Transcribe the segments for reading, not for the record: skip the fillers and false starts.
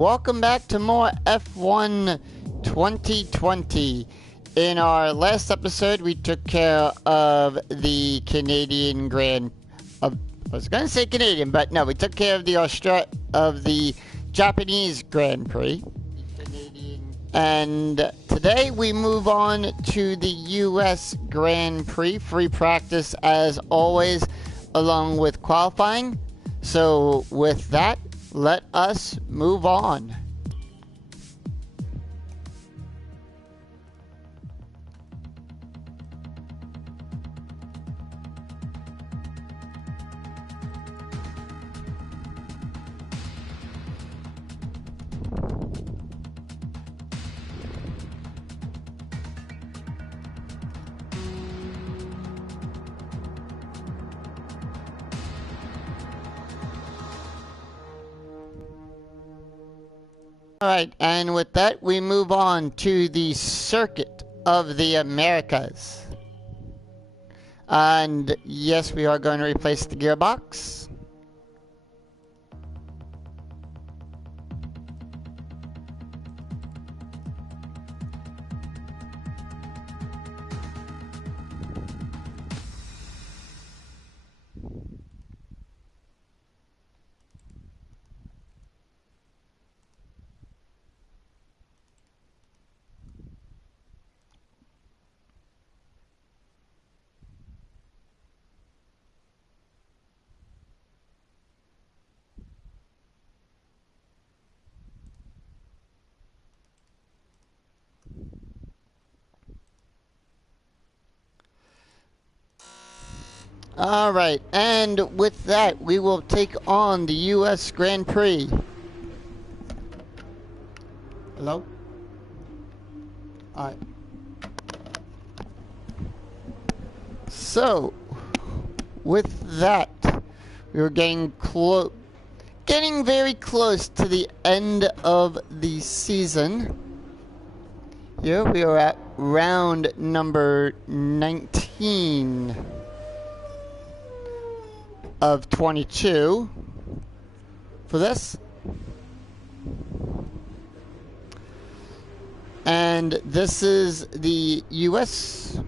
Welcome back to more F1 2020. In our last episode, we took care of the Canadian Grand... I was going to say Canadian, but no, we took care of the Japanese Grand Prix. And today we move on to the US Grand Prix. Free practice as always, along with qualifying. So with that, let us move on. Alright, and with that, we move on to the Circuit of the Americas. And yes, we are going to replace the gearbox. Alright, and with that, we will take on the US Grand Prix. Hello? Alright. So, with that, we are getting very close to the end of the season. Here we are at round number 19 of 22 for this. And this is the US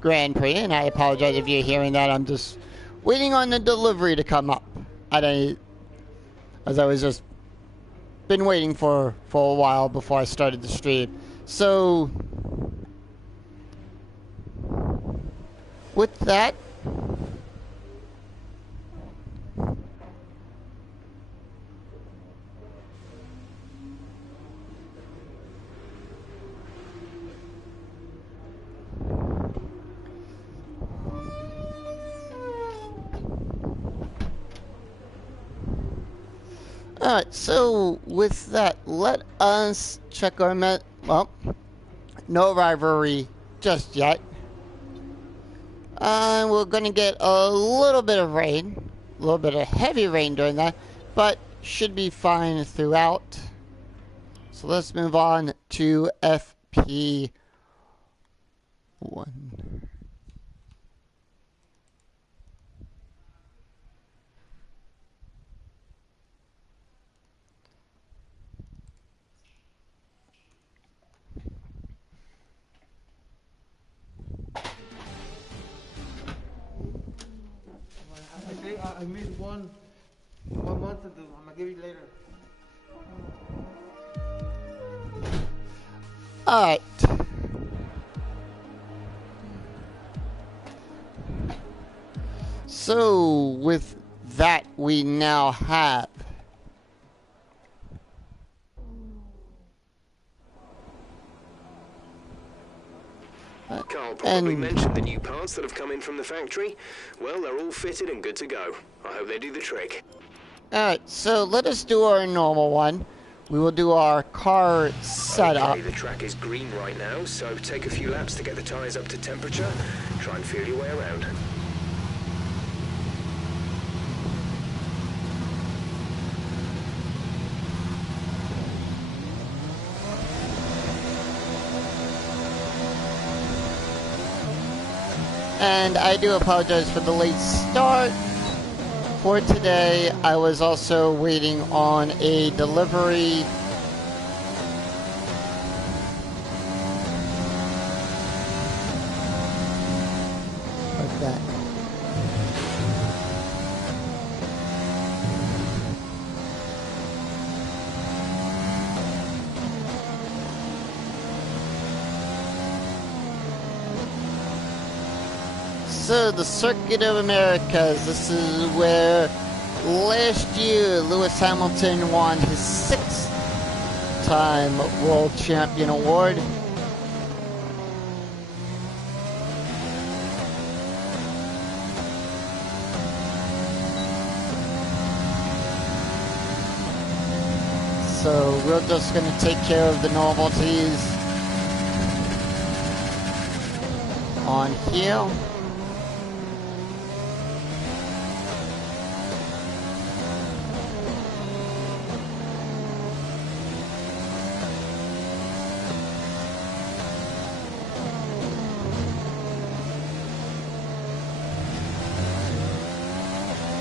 Grand Prix, and I apologize if you're hearing that. I'm just waiting on the delivery to come up. As I was just been waiting for a while before I started the stream. So with that, alright, so with that, let us check our well, no rivalry just yet. We're gonna get a little bit of rain, a little bit of heavy rain during that, but should be fine throughout. So let's move on to FP1. I made one month ago. I'm gonna give you later. Alright. So with that, we now have Carl probably mentioned the new parts that have come in from the factory. Well, they're all fitted and good to go. I hope they do the trick. Alright, so let us do our normal one. We will do our car setup. Okay, the track is green right now, so take a few laps to get the tyres up to temperature. Try and feel your way around. And I do apologize for the late start. for today. I was also waiting on a delivery. Like that. So, the Circuit of Americas. This is where last year Lewis Hamilton won his 6th-time World Champion Award. So, we're just going to take care of the normalities on here.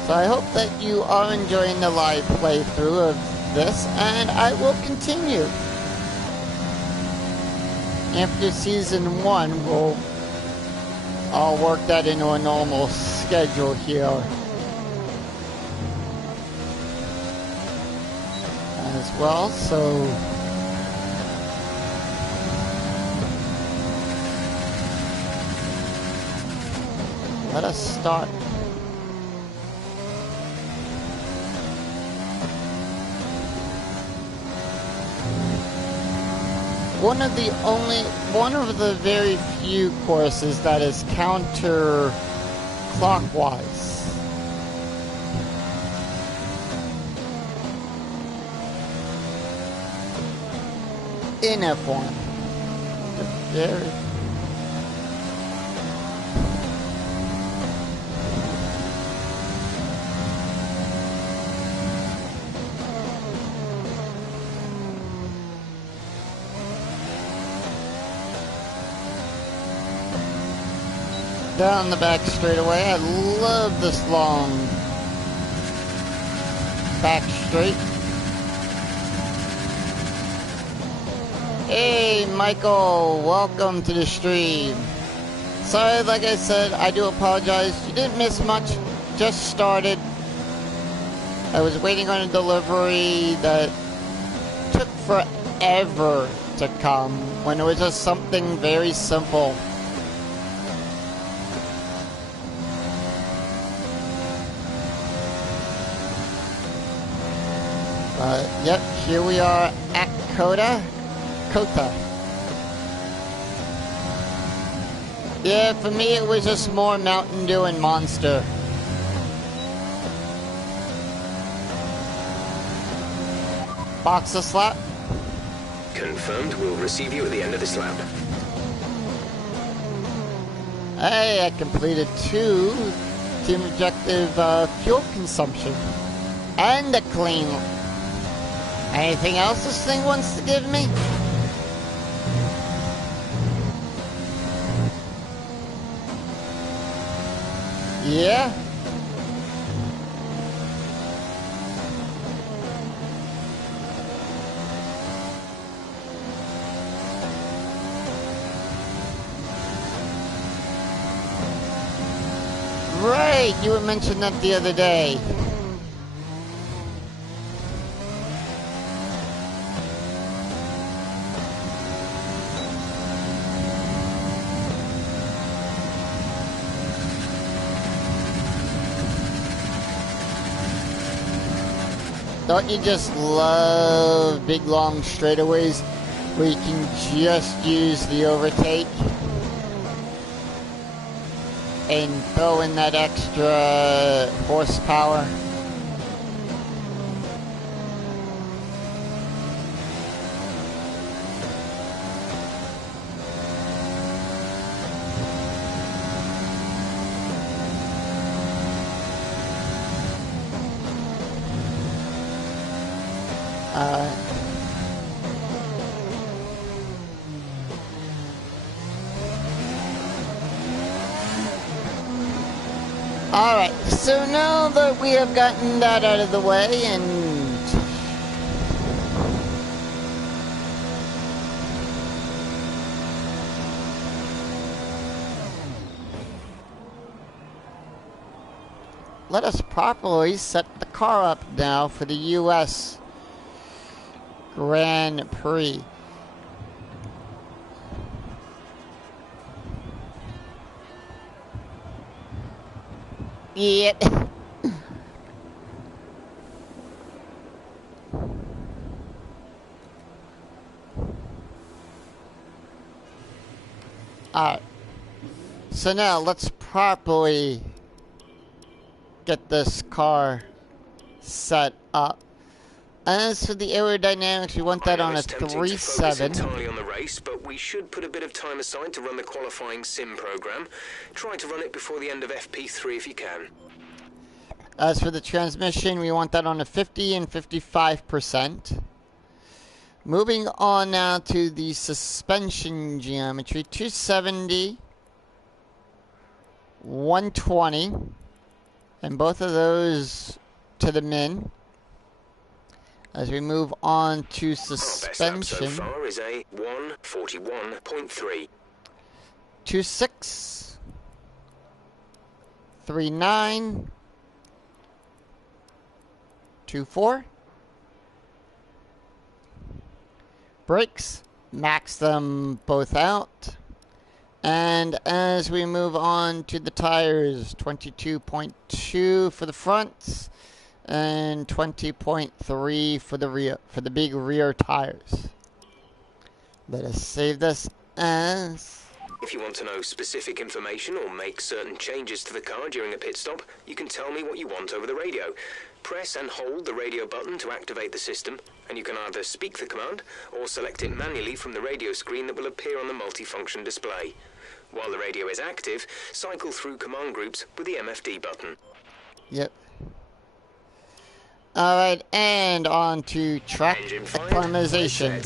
So I hope that you are enjoying the live playthrough of this, and I will continue. After Season 1, I'll work that into a normal schedule here. As well, so... let us start. One of the very few courses that is counterclockwise. In F1. Very. Down the back straightaway. I love this long back straight. Hey Michael, welcome to the stream. Sorry, like I said, I do apologize. You didn't miss much, just started. I was waiting on a delivery that took forever to come when it was just something very simple. Yep, here we are at Kota. Yeah, for me it was just more Mountain Dew and Monster. Boxer slap. Confirmed, we'll receive you at the end of this lap. Hey, I completed 2 team objective fuel consumption. And a clean. Anything else this thing wants to give me? Yeah? Right, you were mentioning that the other day. Don't you just love big long straightaways where you can just use the overtake and throw in that extra horsepower? Alright, so now that we have gotten that out of the way and let us properly set the car up now for the U.S. Grand Prix. Yep. Alright. So now let's properly get this car set up. As for the aerodynamics, we want that on a 3.7. Entirely on the race, but we should put a bit of time aside to run the qualifying sim program. Try to run it before the end of FP3 if you can. As for the transmission, we want that on a 50 and 55%. Moving on now to the suspension geometry, 270, 120, and both of those to the min. As we move on to suspension, so far is a 141.3. 26, 39, 24. Brakes, max them both out. And as we move on to the tires, 22.2 for the fronts and 20.3 for the rear, for the big rear tires. Let us save this as... If you want to know specific information or make certain changes to the car during a pit stop, you can tell me what you want over the radio. Press and hold the radio button to activate the system, and you can either speak the command or select it manually from the radio screen that will appear on the multifunction display. While the radio is active, cycle through command groups with the MFD button. Yep. Alright, and on to track acclimatization.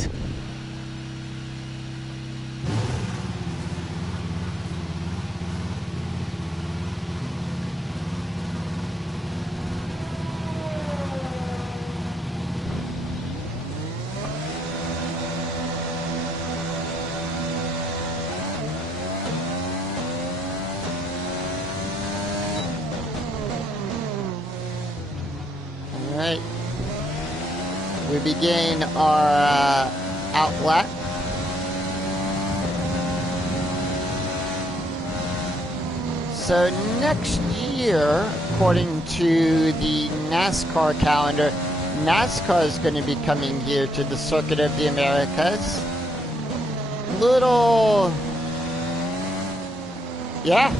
Alright, we begin our outlet. So next year, according to the NASCAR calendar, NASCAR is going to be coming here to the Circuit of the Americas. Little... yeah.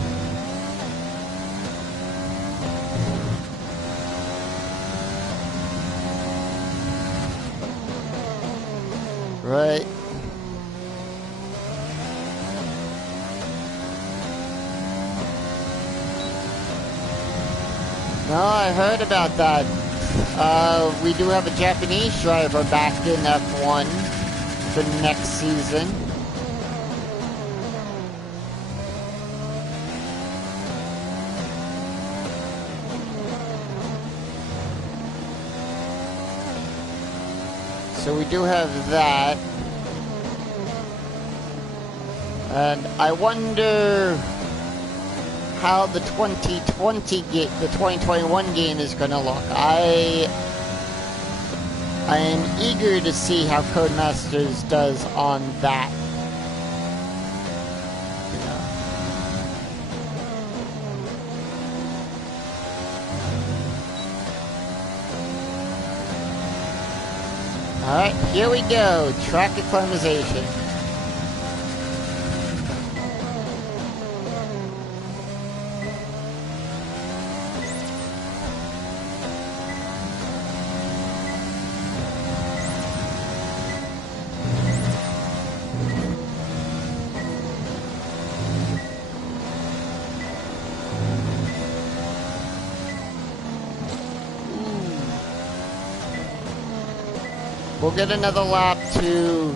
Right. No, I heard about that. We do have a Japanese driver back in F1 for next season. So we do have that. And I wonder how the 2021 game is going to look. I am eager to see how Codemasters does on that. Alright, here we go. Track acclimatization. We'll get another lap to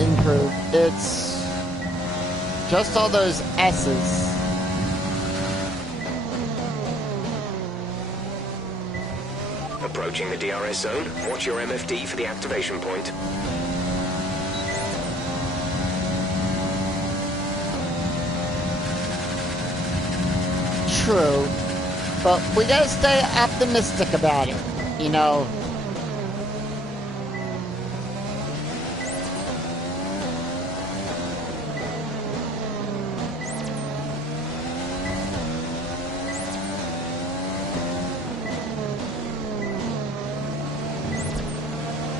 improve. It's just all those S's. Approaching the DRS zone, watch your MFD for the activation point. True, but we gotta stay optimistic about it, you know.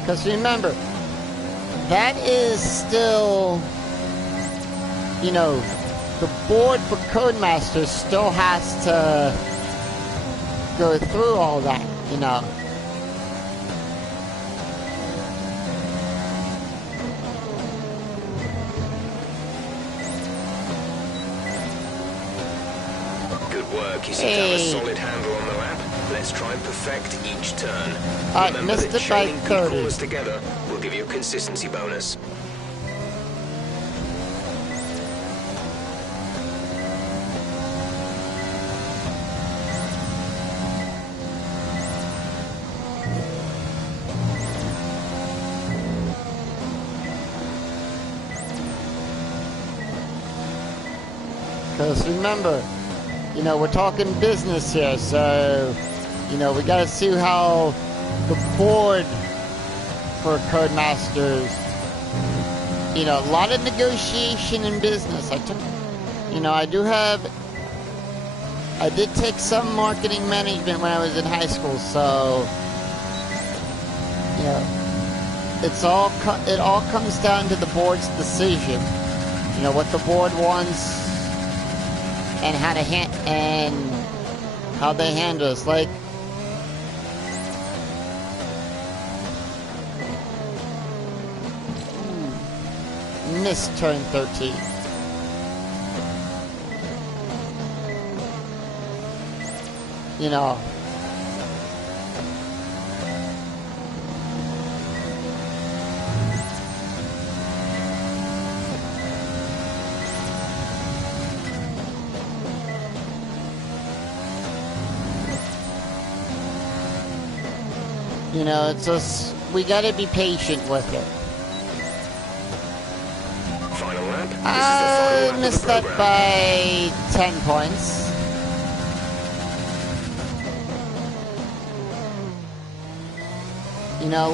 Because remember, that is still, you know, the board for Codemasters still has to go through all that, you know. Good work. You seem to have a solid handle on the lap. Let's try and perfect each turn. Alright, missed it by 30. Corners together will give you a consistency bonus. Because remember, you know, we're talking business here, so, you know, we gotta see how the board for Codemasters, you know, a lot of negotiation in business. I did take some marketing management when I was in high school, so, you know, it all comes down to the board's decision. You know, what the board wants and how they handle us. Like, missed turn 13. You know, it's just, we gotta be patient with it. Final lap. I missed that by 10 points. You know,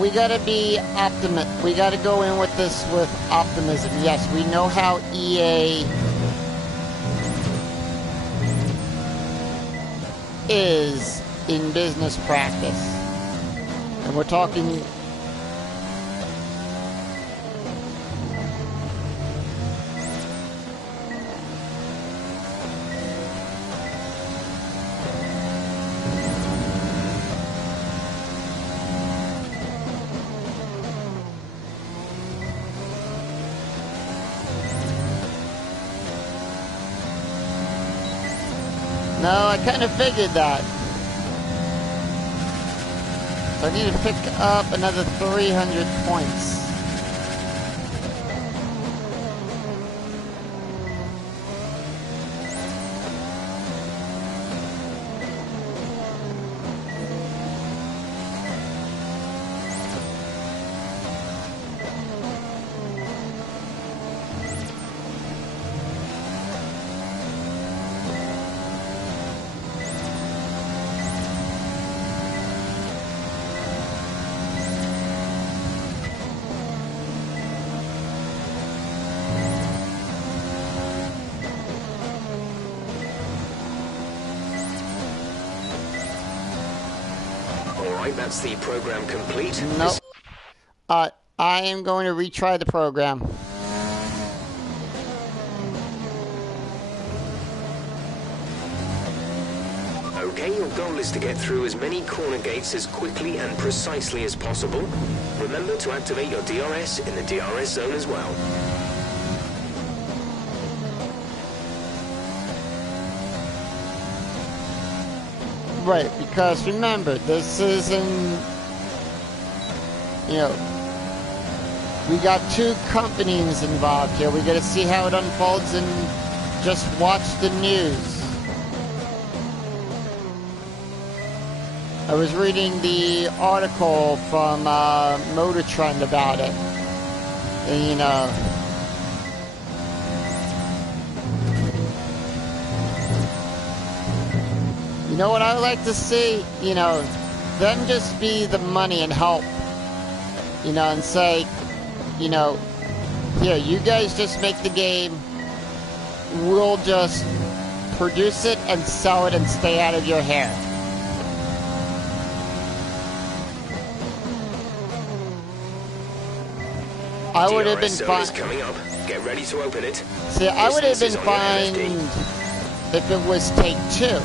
we gotta be we gotta go in with this with optimism. Yes, we know how EA is in business practice. And we're talking... No, I kind of figured that. So I need to pick up another 300 points. That's the program complete. Nope. I am going to retry the program. Okay, your goal is to get through as many corner gates as quickly and precisely as possible. Remember to activate your DRS in the DRS zone as well. Right, because remember, this isn't, we got two companies involved here. We got to see how it unfolds and just watch the news. I was reading the article from Motor Trend about it. And, you know, what I would like to see, you know, them just be the money and help, you know, and say, you know, here, you guys just make the game, we'll just produce it and sell it and stay out of your hair. I would have been fine. Coming up. Get ready to open it. See, I would have been fine if it was Take-Two,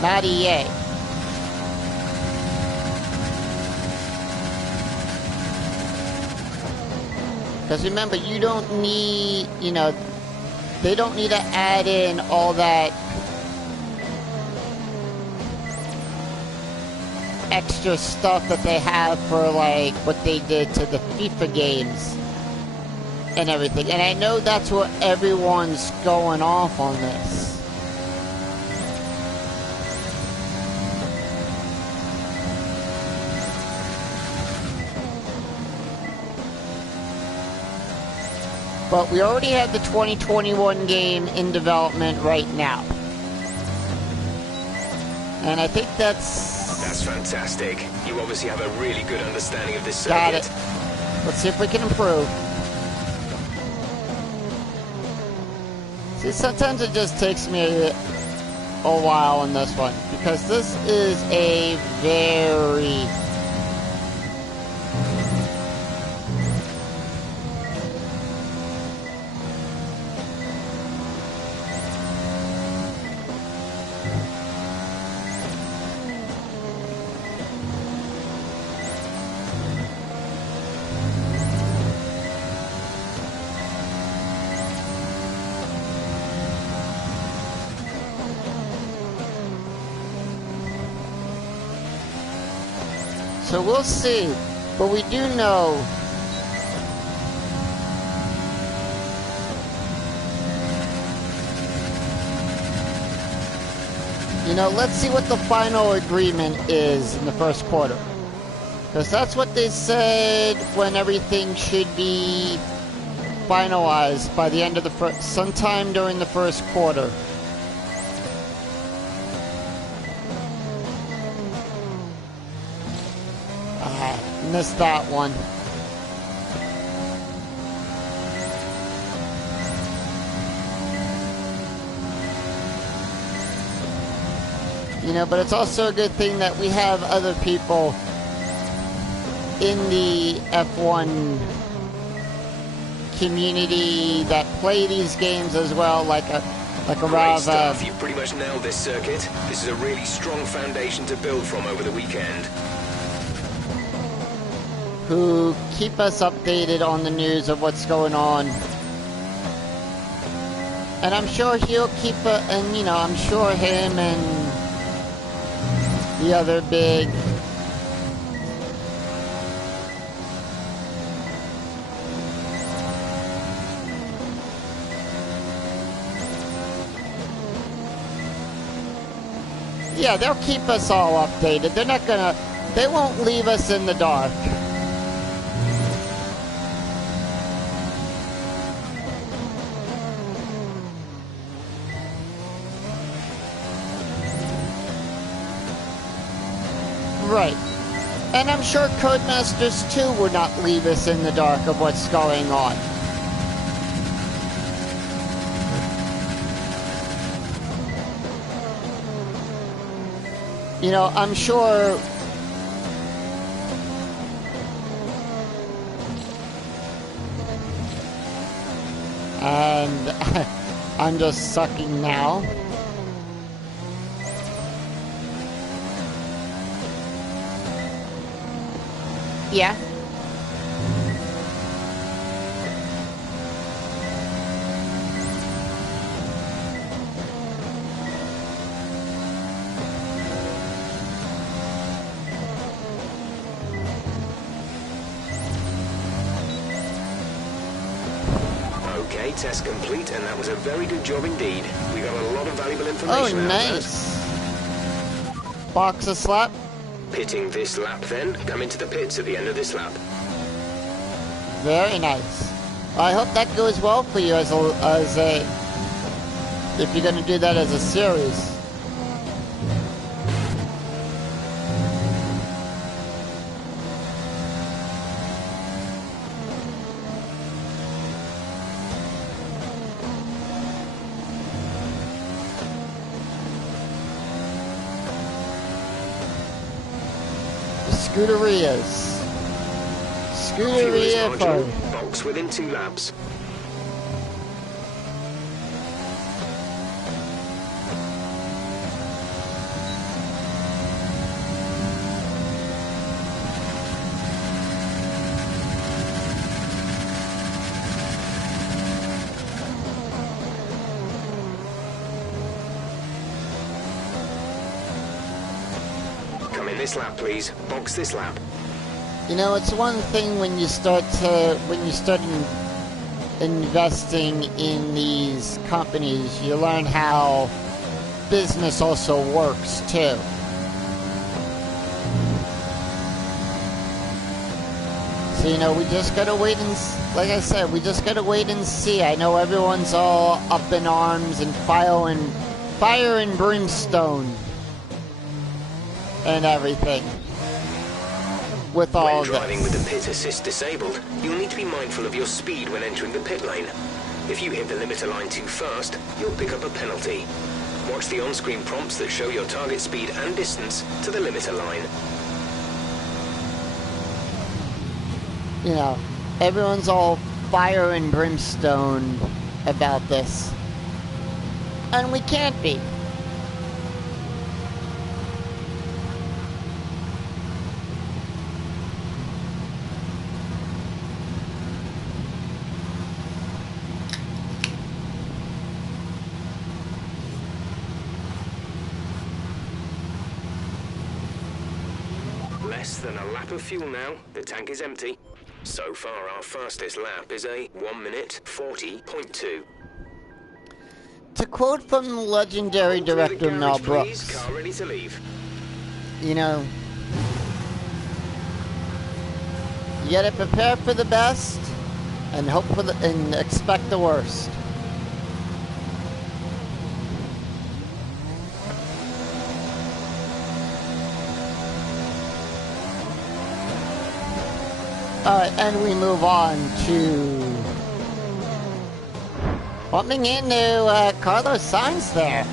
not EA. Because remember, you don't need, you know, they don't need to add in all that extra stuff that they have for, like, what they did to the FIFA games and everything. And I know that's what everyone's going off on this. But we already have the 2021 game in development right now. And I think that's fantastic. You obviously have a really good understanding of this circuit. Got it. Let's see if we can improve. See, sometimes it just takes me a while on this one, because this is a very... So we'll see, but we do know let's see what the final agreement is in the first quarter. Because that's what they said when everything should be finalized by the end of the sometime during the first quarter. Missed that one. But it's also a good thing that we have other people in the F1 community that play these games as well, like a Rav. You've pretty much nailed this circuit. This is a really strong foundation to build from over the weekend. Who keep us updated on the news of what's going on. And I'm sure he'll keep I'm sure him and the other big they'll keep us all updated. They won't leave us in the dark. Right. And I'm sure Codemasters 2 would not leave us in the dark of what's going on. I'm sure... And I'm just sucking now. Yeah. Okay, test complete, and that was a very good job indeed. We got a lot of valuable information. Oh, nice. box a slap. Pitting this lap then. Come into the pits at the end of this lap. Very nice. I hope that goes well for you as a if you're going to do that as a series. Scooterias. Scooteria fun. Box within 2 laps. Come in this lap, please. Box this lap. You know, it's one thing when you start investing in these companies, you learn how business also works too. So, you know, we just gotta wait and, like I said, we just gotta wait and see. I know everyone's all up in arms and fire and brimstone and everything. With all when driving this. with the pit assist disabled, you'll need to be mindful of your speed when entering the pit lane. If you hit the limiter line too fast, you'll pick up a penalty. Watch the on-screen prompts that show your target speed and distance to the limiter line. You know, everyone's all fire and brimstone about this. And we can't be. Less than a lap of fuel now. The tank is empty. So far, our fastest lap is a 1 minute 40.2. To quote from the legendary director Mel Brooks, car ready to leave. you know, you gotta prepare for the best and hope for and expect the worst. Alright, and we move on to bumping into Carlos Sainz there.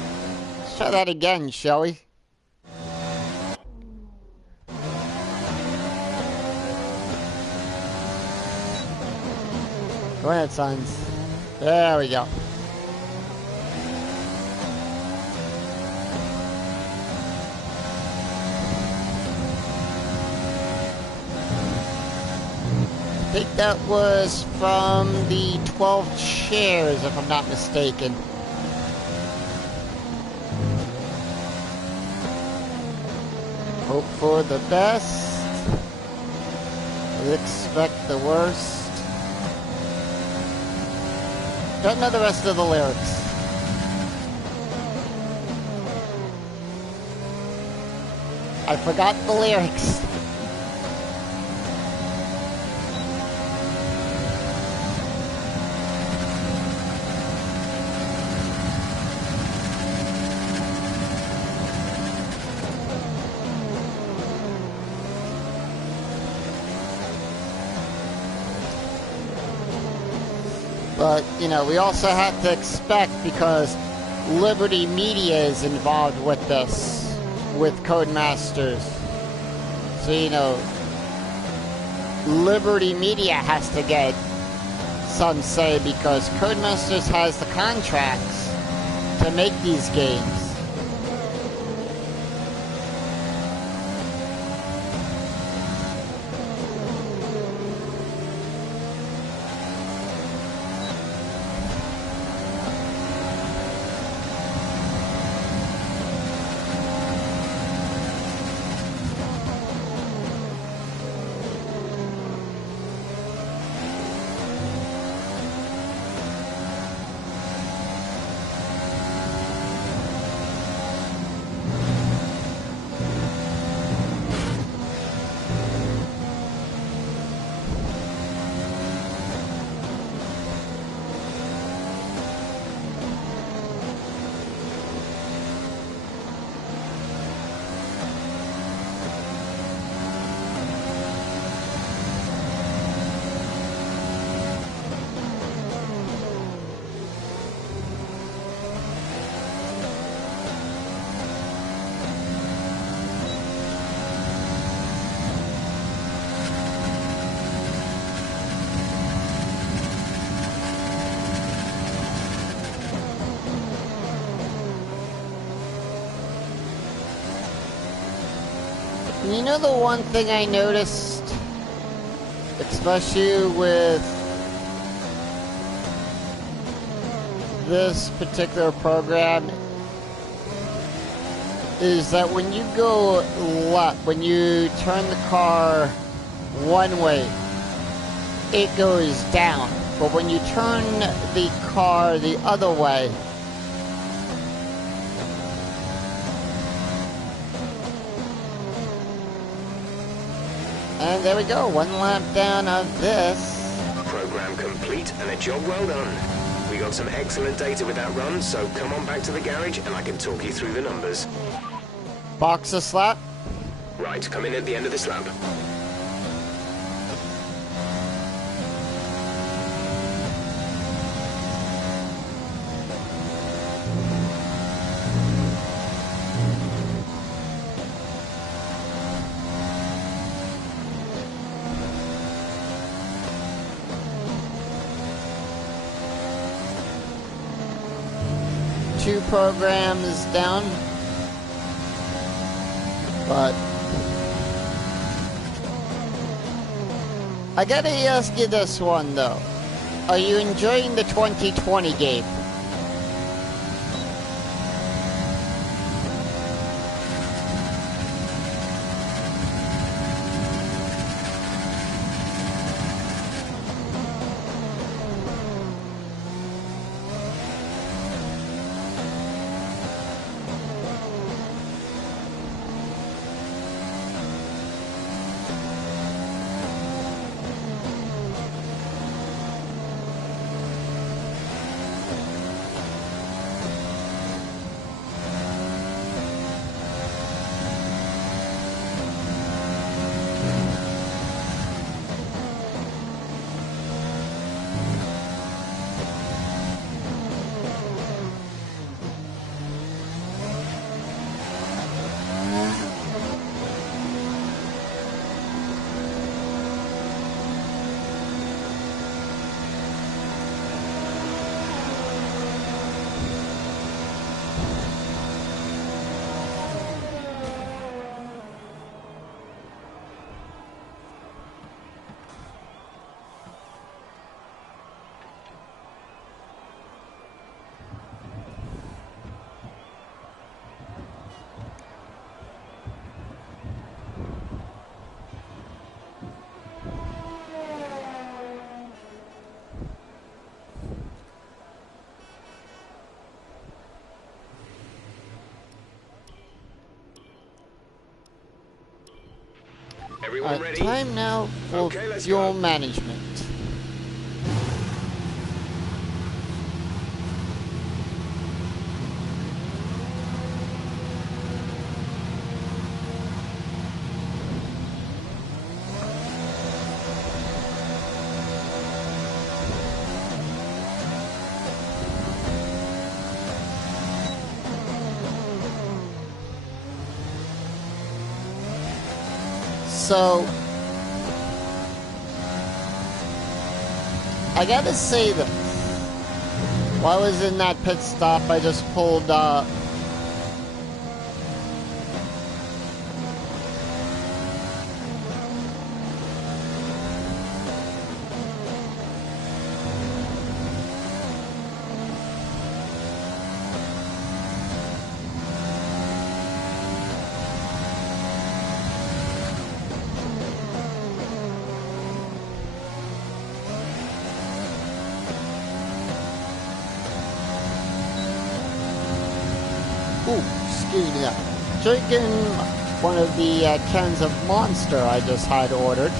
Let's try that again, shall we? Go ahead, Sainz. There we go. I think that was from the 12 chairs, if I'm not mistaken. Hope for the best. Expect the worst. Don't know the rest of the lyrics. I forgot the lyrics. But, you know, we also have to expect, because Liberty Media is involved with this, with Codemasters. So, you know, Liberty Media has to get some say, because Codemasters has the contracts to make these games. You know the one thing I noticed, especially with this particular program, is that when you go left, when you turn the car one way, it goes down. But when you turn the car the other way, and there we go, one lap down of this. Program complete and a job well done. We got some excellent data with that run, so come on back to the garage and I can talk you through the numbers. Boxer slap. Right, come in at the end of this lap. Two programs down, but I gotta ask you this one though. Are you enjoying the 2020 game? Everyone ready? Time now for Okay, fuel go. management. So, I gotta say this. While I was in that pit stop, I just pulled excuse me, drinking one of the cans of Monster I just had ordered.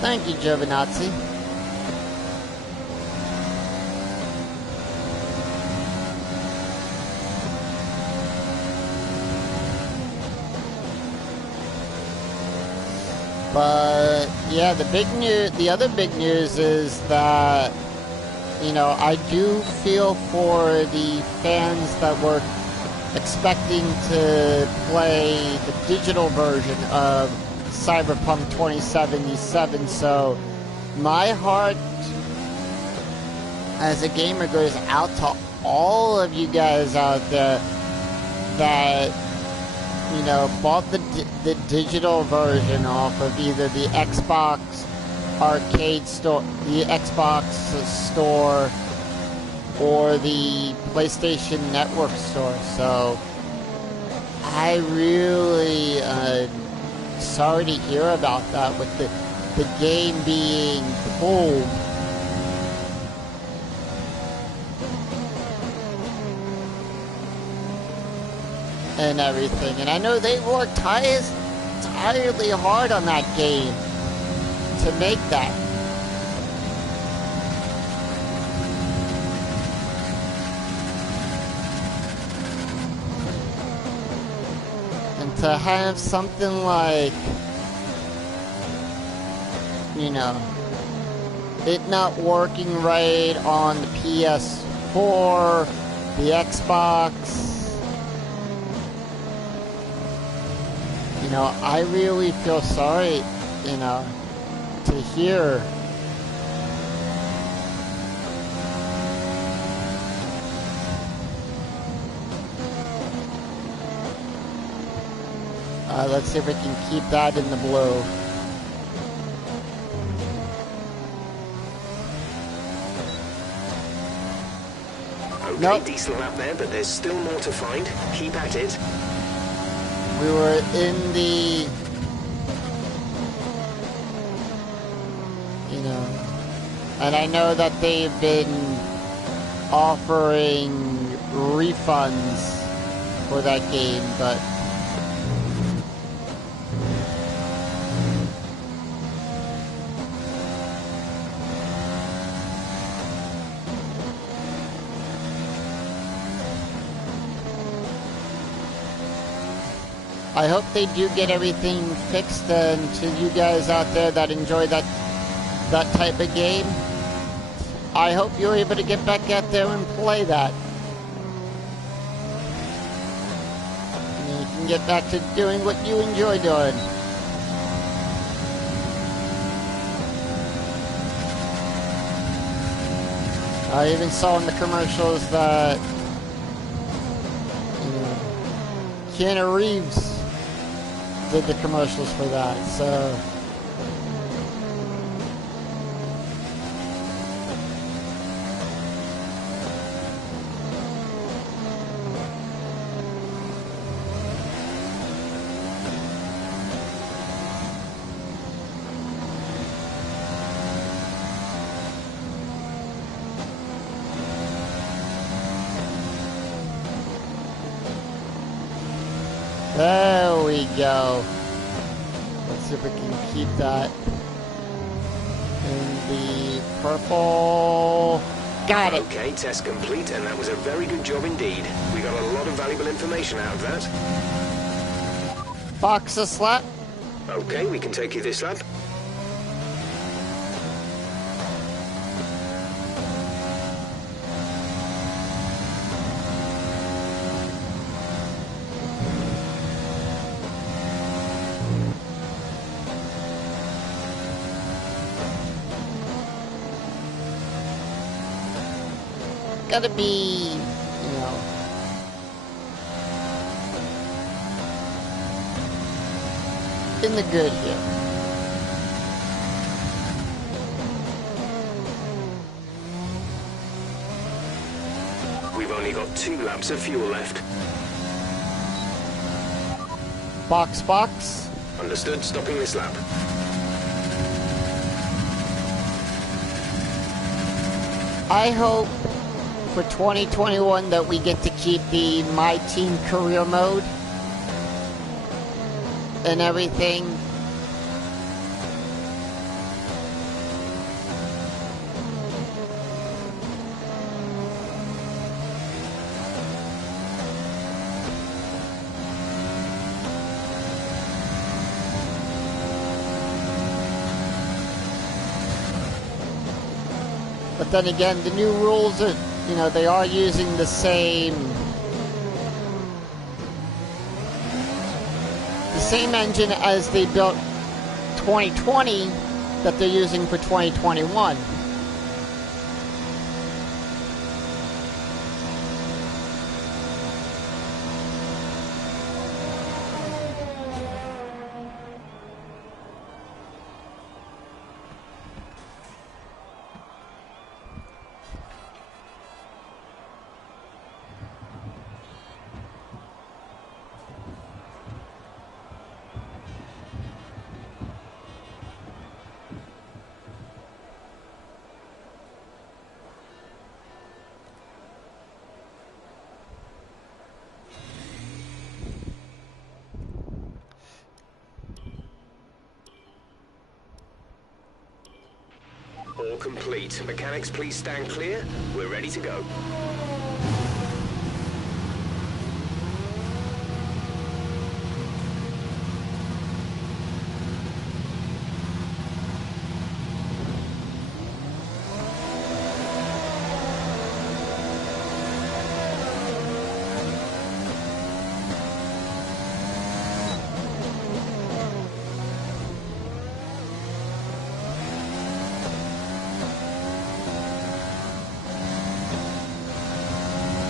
Thank you, Giovinazzi. But yeah, the other big news is that you know, I do feel for the fans that were expecting to play the digital version of Cyberpunk 2077, so my heart as a gamer goes out to all of you guys out there that, you know, bought the digital version off of either the Xbox arcade store, the Xbox store, or the PlayStation Network store. So I really sorry to hear about that with the game being pulled. And everything. And I know they worked tirelessly hard on that game to make that. And to have something like, you know, it not working right on the PS4, the Xbox, you know, I really feel sorry, you know, to hear. Let's see if we can keep that in the blue. Okay, Nope. decent lap there, but there's still more to find. Keep at it. We were in the, you know, and I know that they've been offering refunds for that game, but I hope they do get everything fixed, and to you guys out there that enjoy that type of game, I hope you're able to get back out there and play that. And you can get back to doing what you enjoy doing. I even saw in the commercials that Keanu Reeves did the commercials for that, so there we go. Let's see if we can keep that in the purple. Got it. Okay, test complete, and that was a very good job indeed. We got a lot of valuable information out of that. Box a slap. Okay, we can take you this lap. Gotta be, you know, in the good here. We've only got 2 laps of fuel left. Box. Understood, stopping this lap. I hope for 2021 that we get to keep the My Team career mode and everything. But then again, the new rules are, you know, they are using the same engine as they built 2020 that they're using for 2021. All complete. Mechanics, please stand clear. We're ready to go.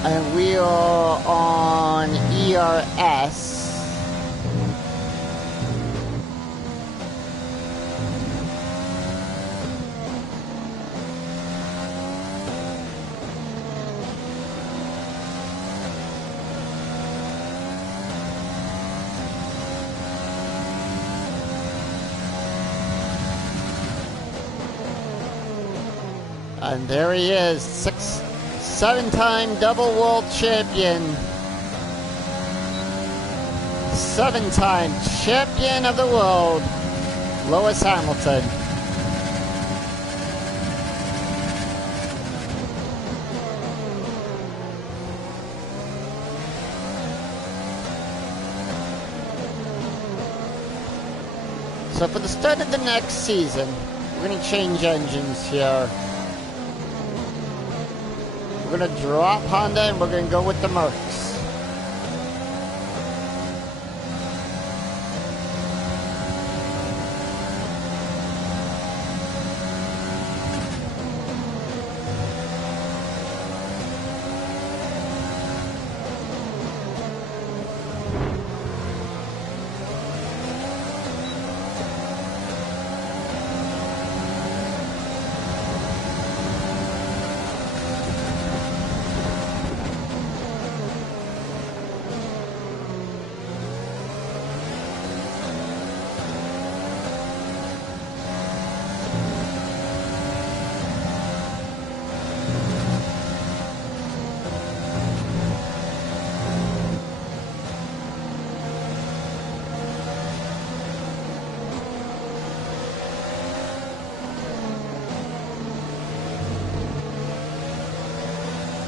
And we are on ERS. And there he is, 7-time double world champion. 7-time champion of the world, Lewis Hamilton. So for the start of the next season, we're going to change engines here. We're going to drop Honda and we're going to go with the Mercs.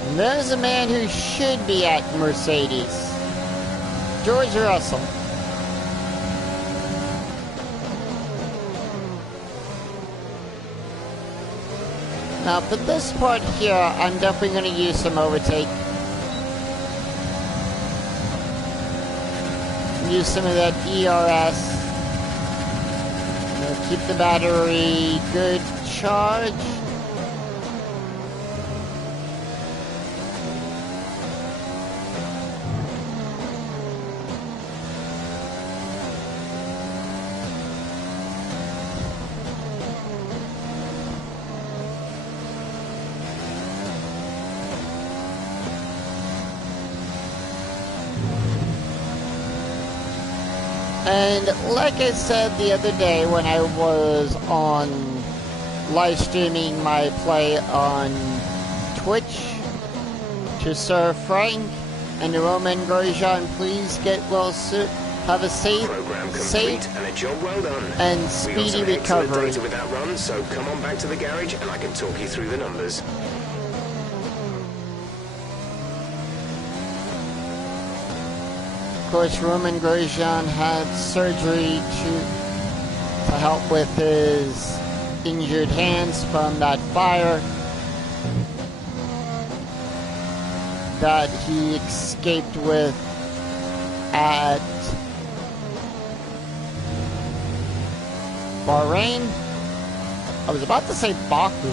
And there's a man who should be at Mercedes, George Russell. Now for this part here, I'm definitely going to use some overtake. Use some of that ERS. Keep the battery good charge. And like I said the other day when I was on live streaming my play on Twitch to Sir Frank and Roman Grosjean, please get well soon. Have a safe and a job well done. And speedy recovery. Data with that run, so come on back to the garage and I can talk you through the numbers. Of course, Roman Grosjean had surgery to help with his injured hands from that fire. that he escaped with at Bahrain? I was about to say Baku.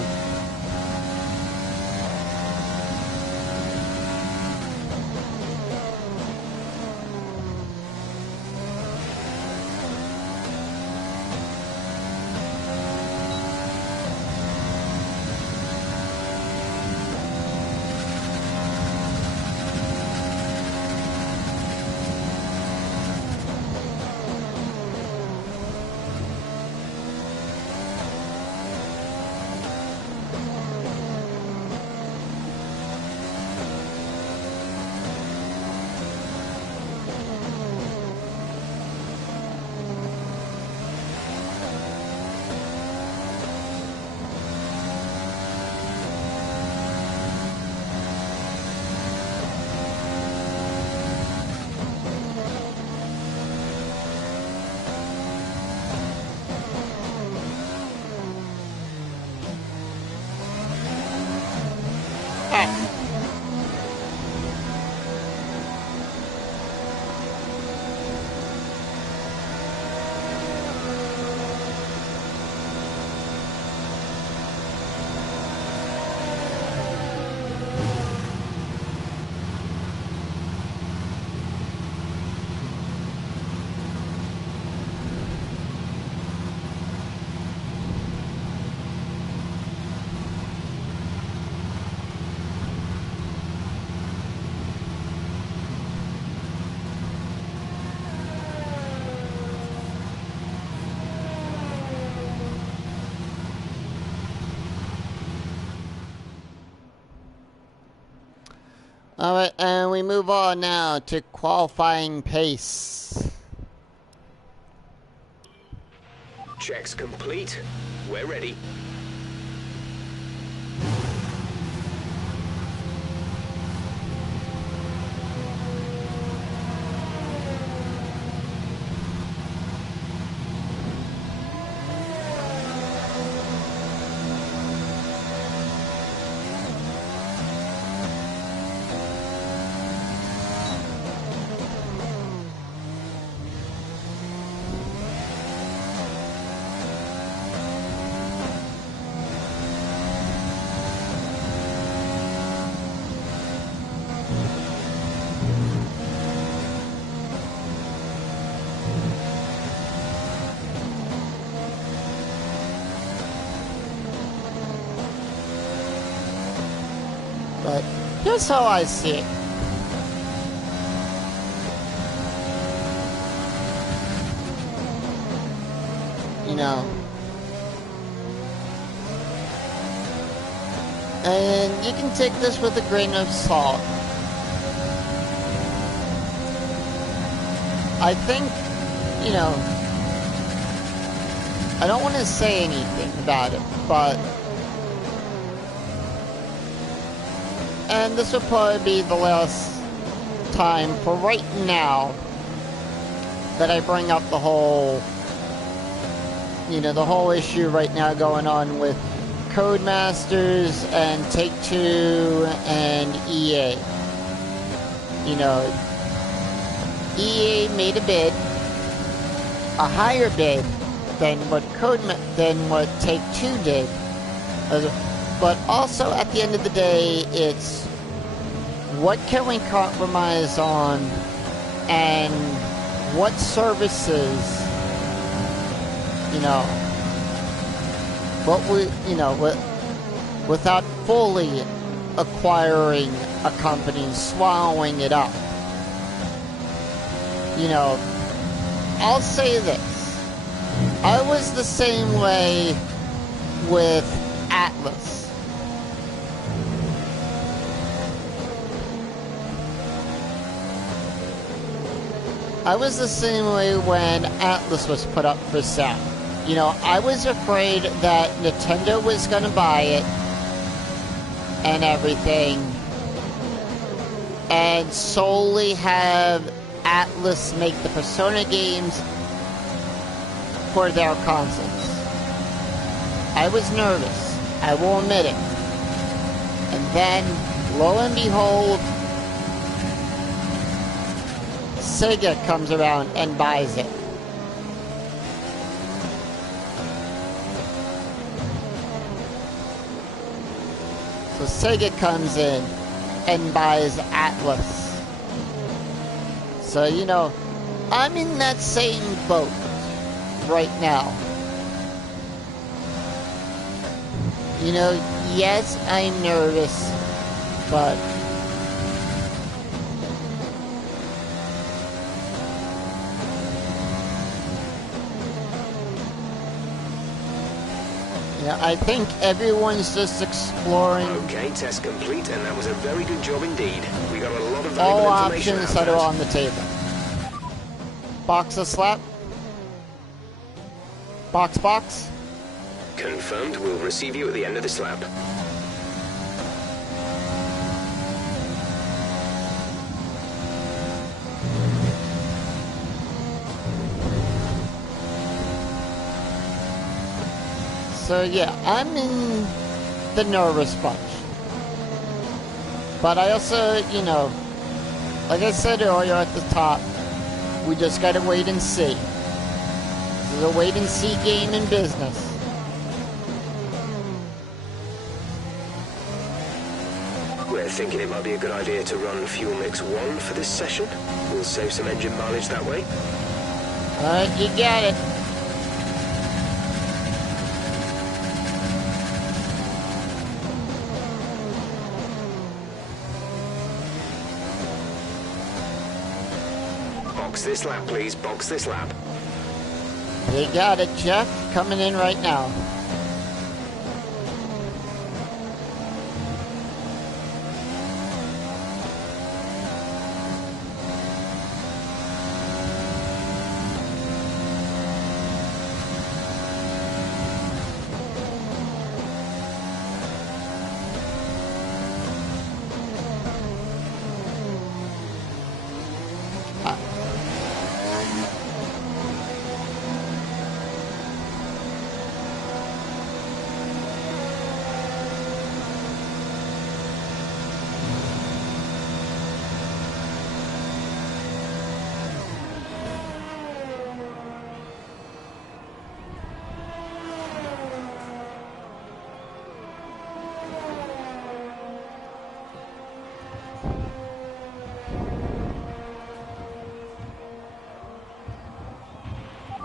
Alright, and we move on now to qualifying pace. Checks complete. We're ready. But here's how I see it. You know. And you can take this with a grain of salt. I think, you know, I don't want to say anything about it, but and this will probably be the last time for right now that I bring up the whole, you know, the whole issue right now going on with Codemasters and Take-Two and EA. You know, EA made a bid, a higher bid than what Take-Two did. But also, at the end of the day, it's what can we compromise on, and what services, you know, what we, you know, without fully acquiring a company, swallowing it up. You know, I'll say this. I was the same way with Atlas. I was the same way when Atlas was put up for sale. You know, I was afraid that Nintendo was going to buy it and everything, and solely have Atlas make the Persona games for their consoles. I was nervous, I will admit it. And then, lo and behold, Sega comes around and buys it. So Sega comes in and buys Atlas. So, you know, I'm in that same boat right now. You know, yes, I'm nervous, but yeah, I think everyone's just exploring. Okay, test complete, and that was a very good job indeed. We got a lot of valuable All information options out that of are that. on the table. Box a slap. Box. Confirmed. We'll receive you at the end of this lap. So yeah, I'm in the nervous bunch. But I also, you know, like I said earlier at the top, we just gotta wait and see. This is a wait and see game in business. We're thinking it might be a good idea to run Fuel Mix 1 for this session. We'll save some engine mileage that way. Alright, you got it. Box this lap, please. Box this lap. You got it, Jeff. Coming in right now.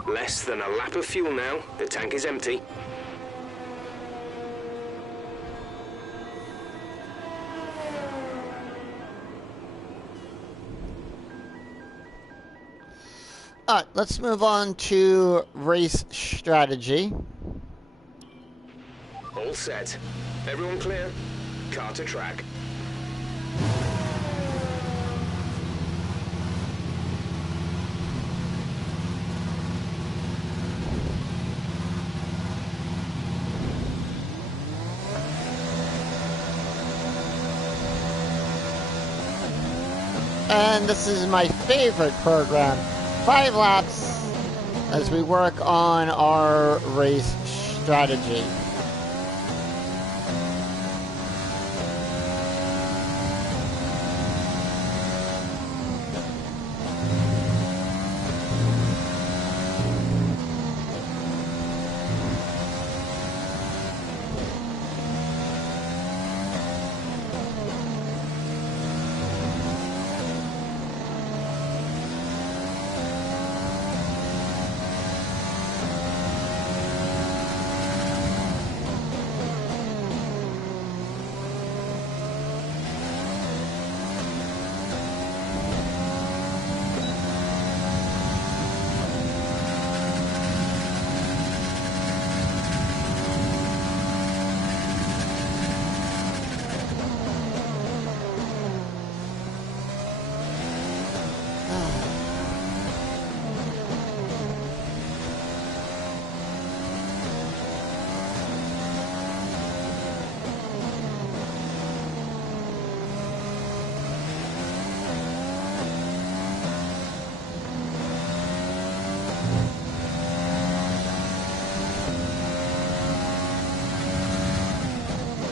Less than a lap of fuel now. The tank is empty. Alright, let's move on to race strategy. All set. Everyone clear? Car to track. And this is my favorite program. 5 laps as we work on our race strategy.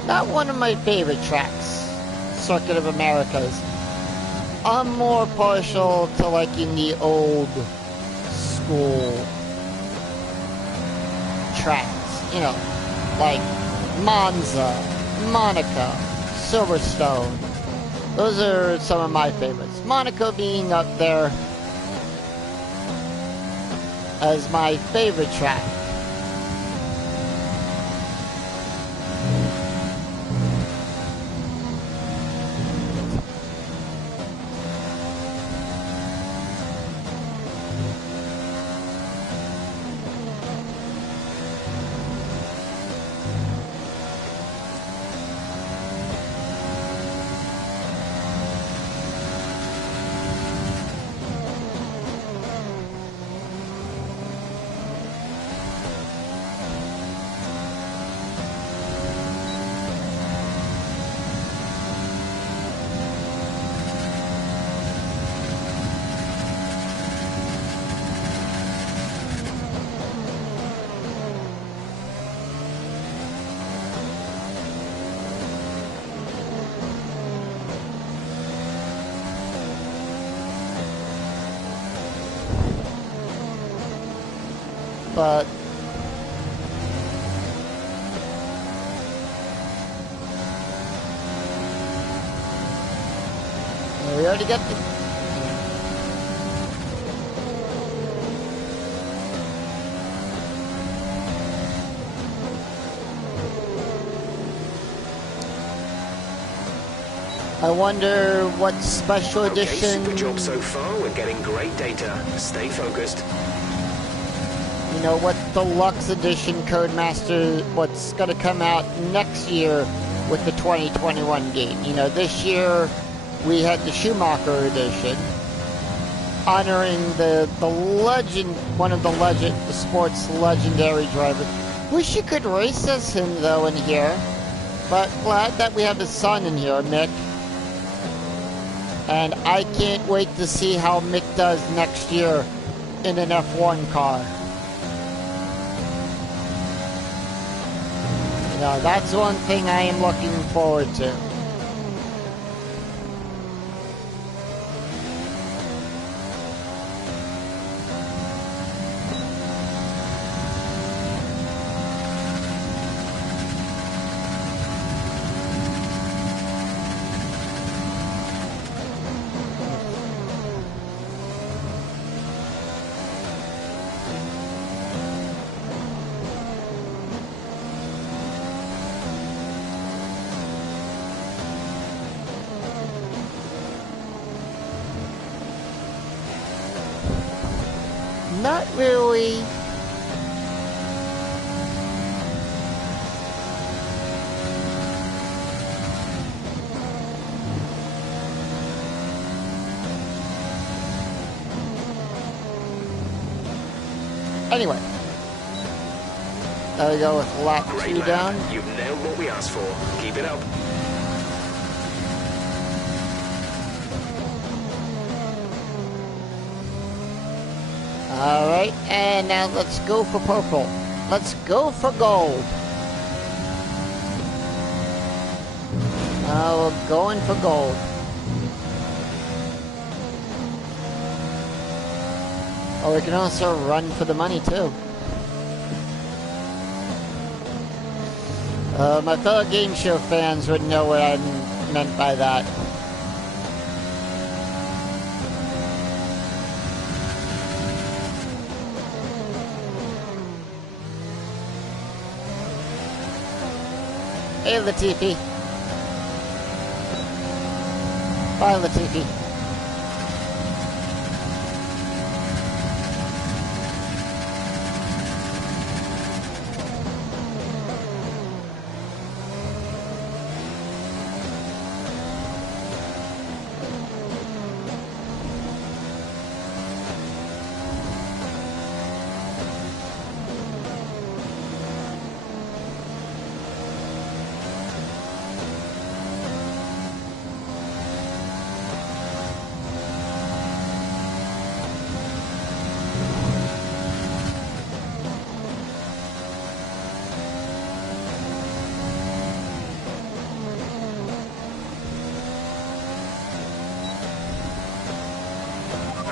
Not one of my favorite tracks, Circuit of Americas. I'm more partial to liking the old school tracks, you know, like Monza, Monaco, Silverstone. Those are some of my favorites. Monaco being up there as my favorite track. But we already got the... I wonder what special edition... Okay, super job so far. We're getting great data. Stay focused. You know, what deluxe edition Codemaster, what's going to come out next year with the 2021 game. You know, this year we had the Schumacher edition, honoring the legend, one of the sport's legendary drivers. Wish you could race as him, though, in here. But glad that we have his son in here, Mick. And I can't wait to see how Mick does next year in an F1 car. You know, that's one thing I am looking forward to. Not really. Anyway, there we go with lap 2 down. You've nailed what we asked for. Keep it up. Alright, and now let's go for purple. Let's go for gold. We're going for gold. Oh, we can also run for the money, too. My fellow game show fans would know what I meant by that. Hey, Latifi. Bye, Latifi.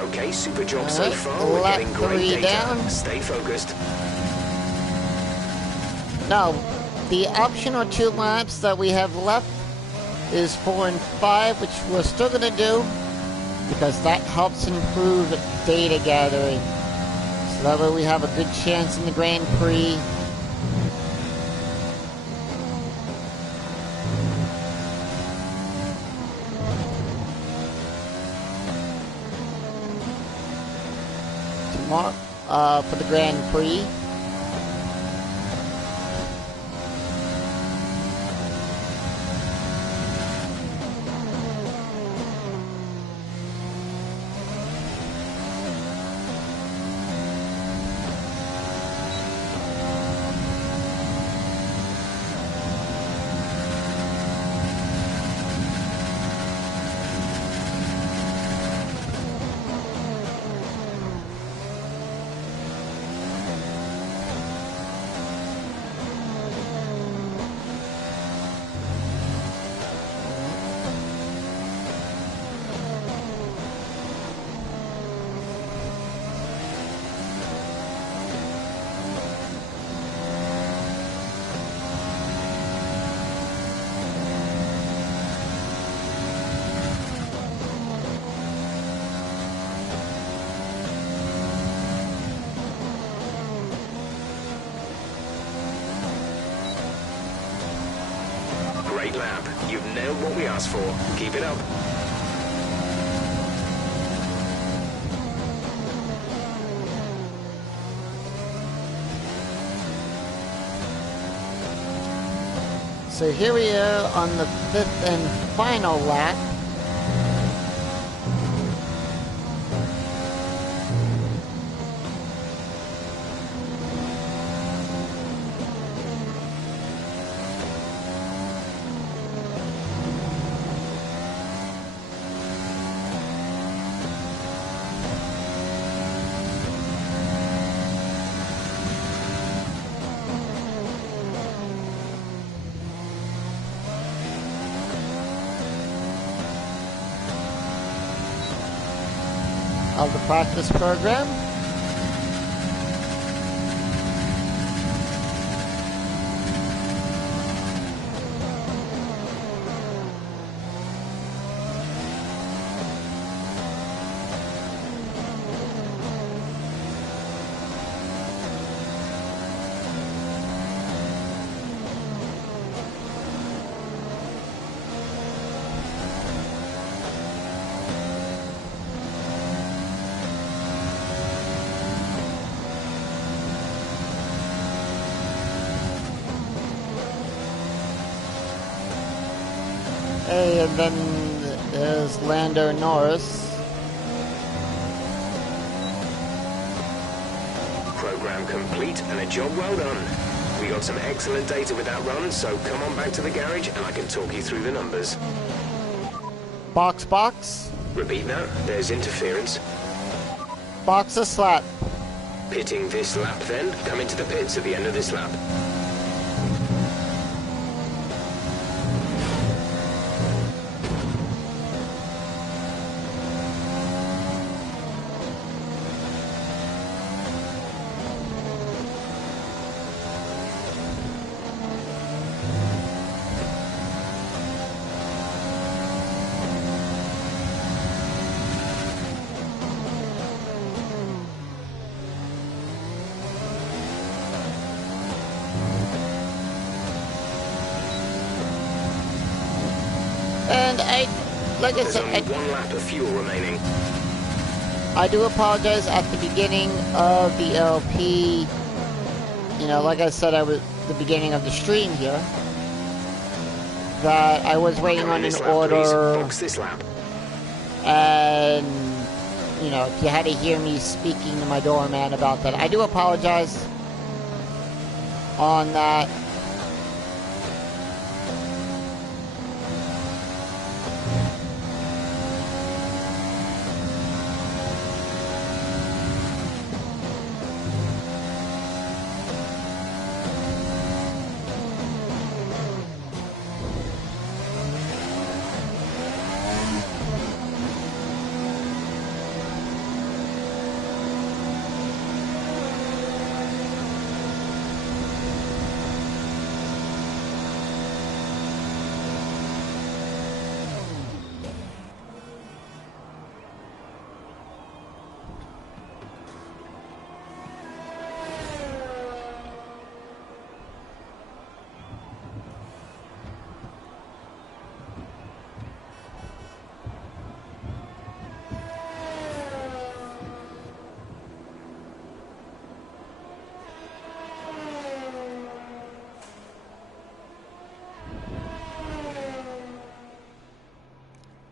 Okay, super job so Alright, far. We're lap getting great 3 data. down. Stay focused. Now, the optional 2 laps that we have left is 4 and 5, which we're still going to do because that helps improve data gathering. So that way we have a good chance in the Grand Prix. Tomorrow, for the Grand Prix. Great lap. You've nailed what we asked for. Keep it up. So here we are on the 5th and final lap. Of the practice program. Hey, and then there's Lando Norris. Program complete and a job well done. We got some excellent data with that run, so come on back to the garage and I can talk you through the numbers. Box. Repeat that. There's interference. Box a slap. Pitting this lap then. Come into the pits at the end of this lap. And like I There's said, only one lap of fuel remaining. I do apologize at the beginning of the LP. You know, like I said, I was the beginning of the stream here. That I was waiting on an order. Box this lap. And, you know, if you had to hear me speaking to my doorman about that, I do apologize on that.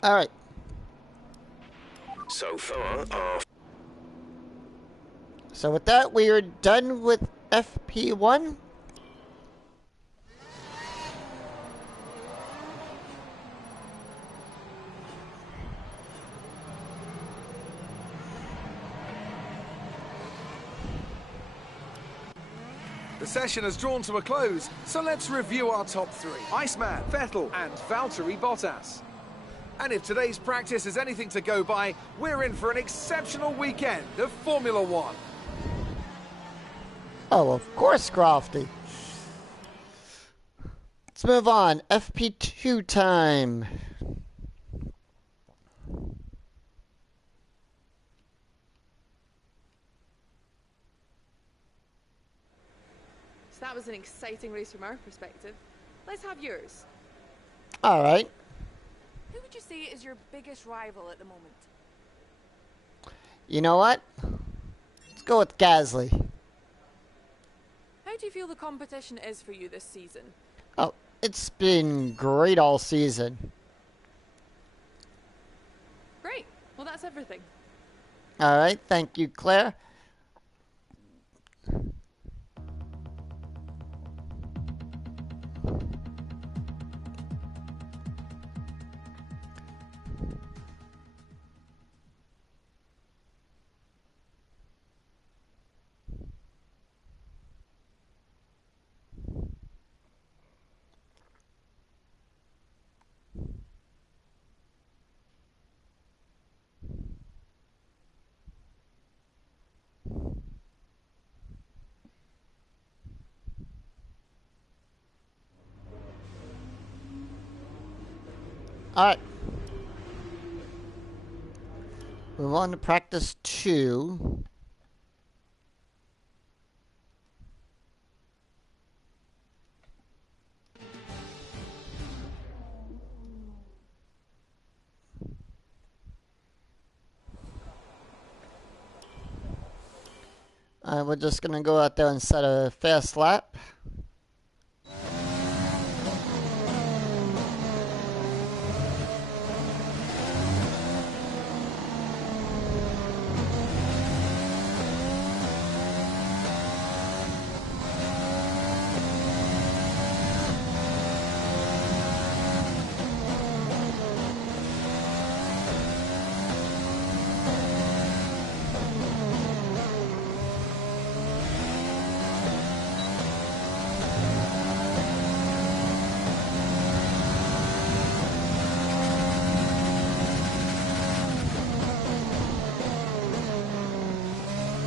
Alright. So far, our... So with that, we are done with FP1. The session has drawn to a close, so let's review our top three. Iceman, Vettel, and Valtteri Bottas. And if today's practice is anything to go by, we're in for an exceptional weekend of Formula One. Oh, of course, Crofty. Let's move on. FP2 time. So that was an exciting race from our perspective. Let's have yours. All right. Who would you say is your biggest rival at the moment? You know what? Let's go with Gasly. How do you feel the competition is for you this season? Oh, it's been great all season. Great. Well, that's everything. All right. Thank you, Claire. All right. Move on to practice 2. We're just going to go out there and set a fast lap.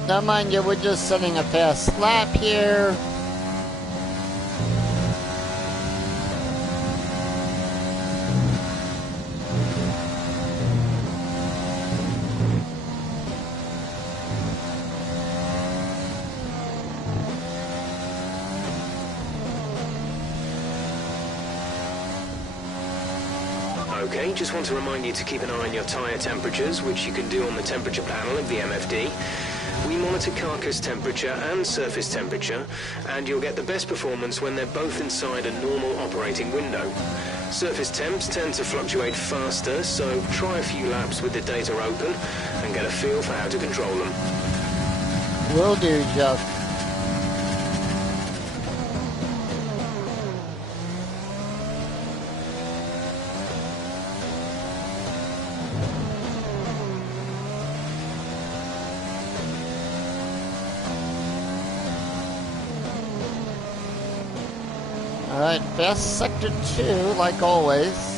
Now mind you, we're just setting a fast lap here. Okay, just want to remind you to keep an eye on your tyre temperatures, which you can do on the temperature panel of the MFD. We monitor carcass temperature and surface temperature, and you'll get the best performance when they're both inside a normal operating window. Surface temps tend to fluctuate faster, so try a few laps with the data open and get a feel for how to control them. Will do, Jeff. Alright, fast sector 2, like always.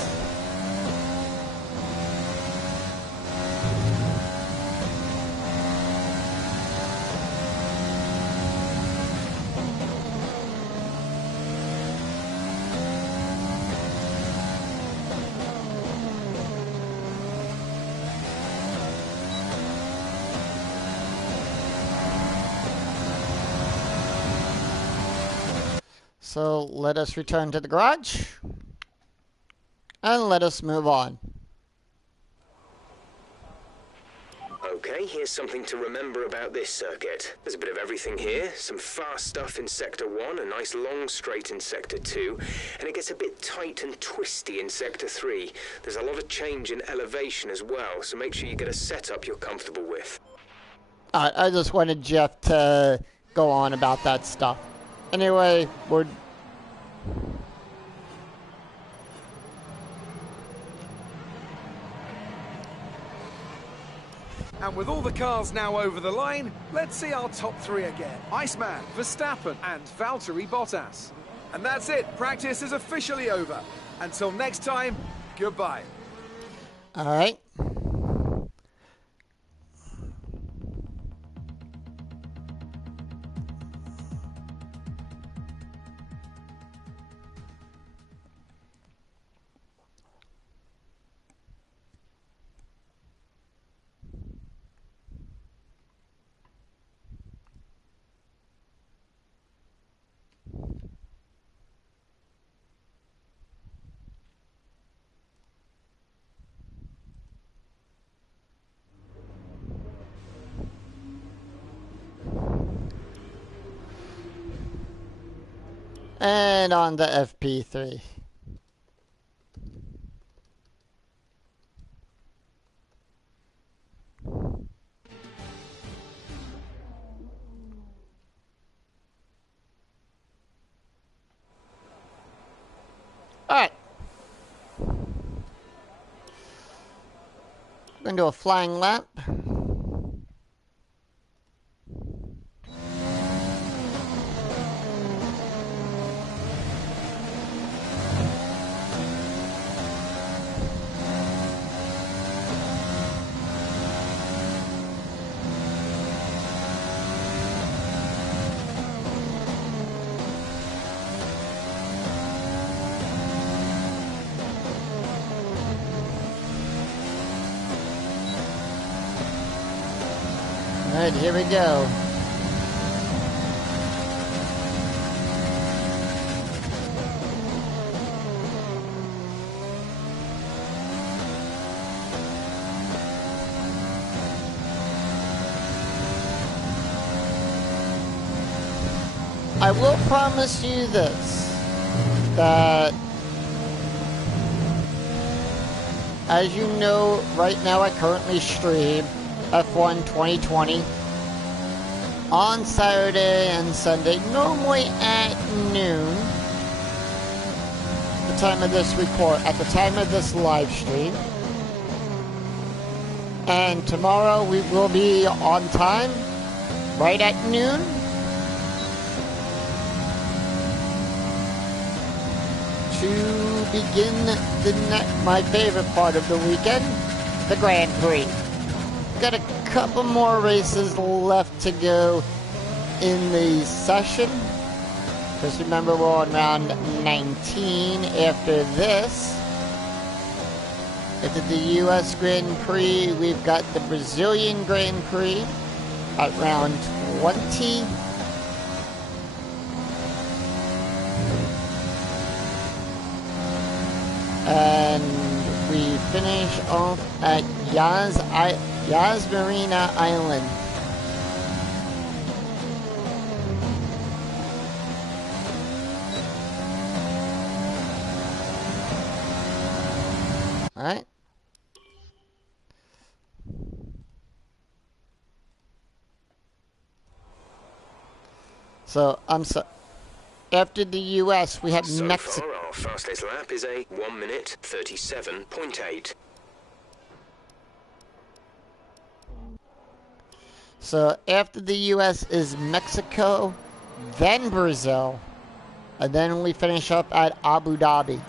So let us return to the garage and let us move on. Okay, Okay, here's something to remember about this circuit. There's a bit of everything here. Some fast stuff in Sector 1, a nice long straight in Sector 2, and it gets a bit tight and twisty in Sector 3. There's a lot of change in elevation as well, so make sure you get a setup you're comfortable with. I just wanted Jeff to go on about that stuff. Anyway, we're... And with all the cars now over the line, let's see our top three again. Iceman, Verstappen, and Valtteri Bottas. And that's it. Practice is officially over. Until next time, goodbye. All right. And on to FP3. Alright. We're going to do a flying lap. Alright, here we go. I will promise you this, that as you know, right now I currently stream F1 2020 on Saturday and Sunday, normally at noon, the time of this at the time of this live stream. And tomorrow we will be on time, right at noon. To begin my favorite part of the weekend, the Grand Prix. Got a couple more races left to go in the session. Just remember we're on round 19 after this. After the US Grand Prix, we've got the Brazilian Grand Prix at round 20. And we finish off at Yas Marina Island. Alright. So, after the US, we have Mexico. So far, our fastest lap is a 1 minute 37.8. So after the US is Mexico, then Brazil, and then we finish up at Abu Dhabi.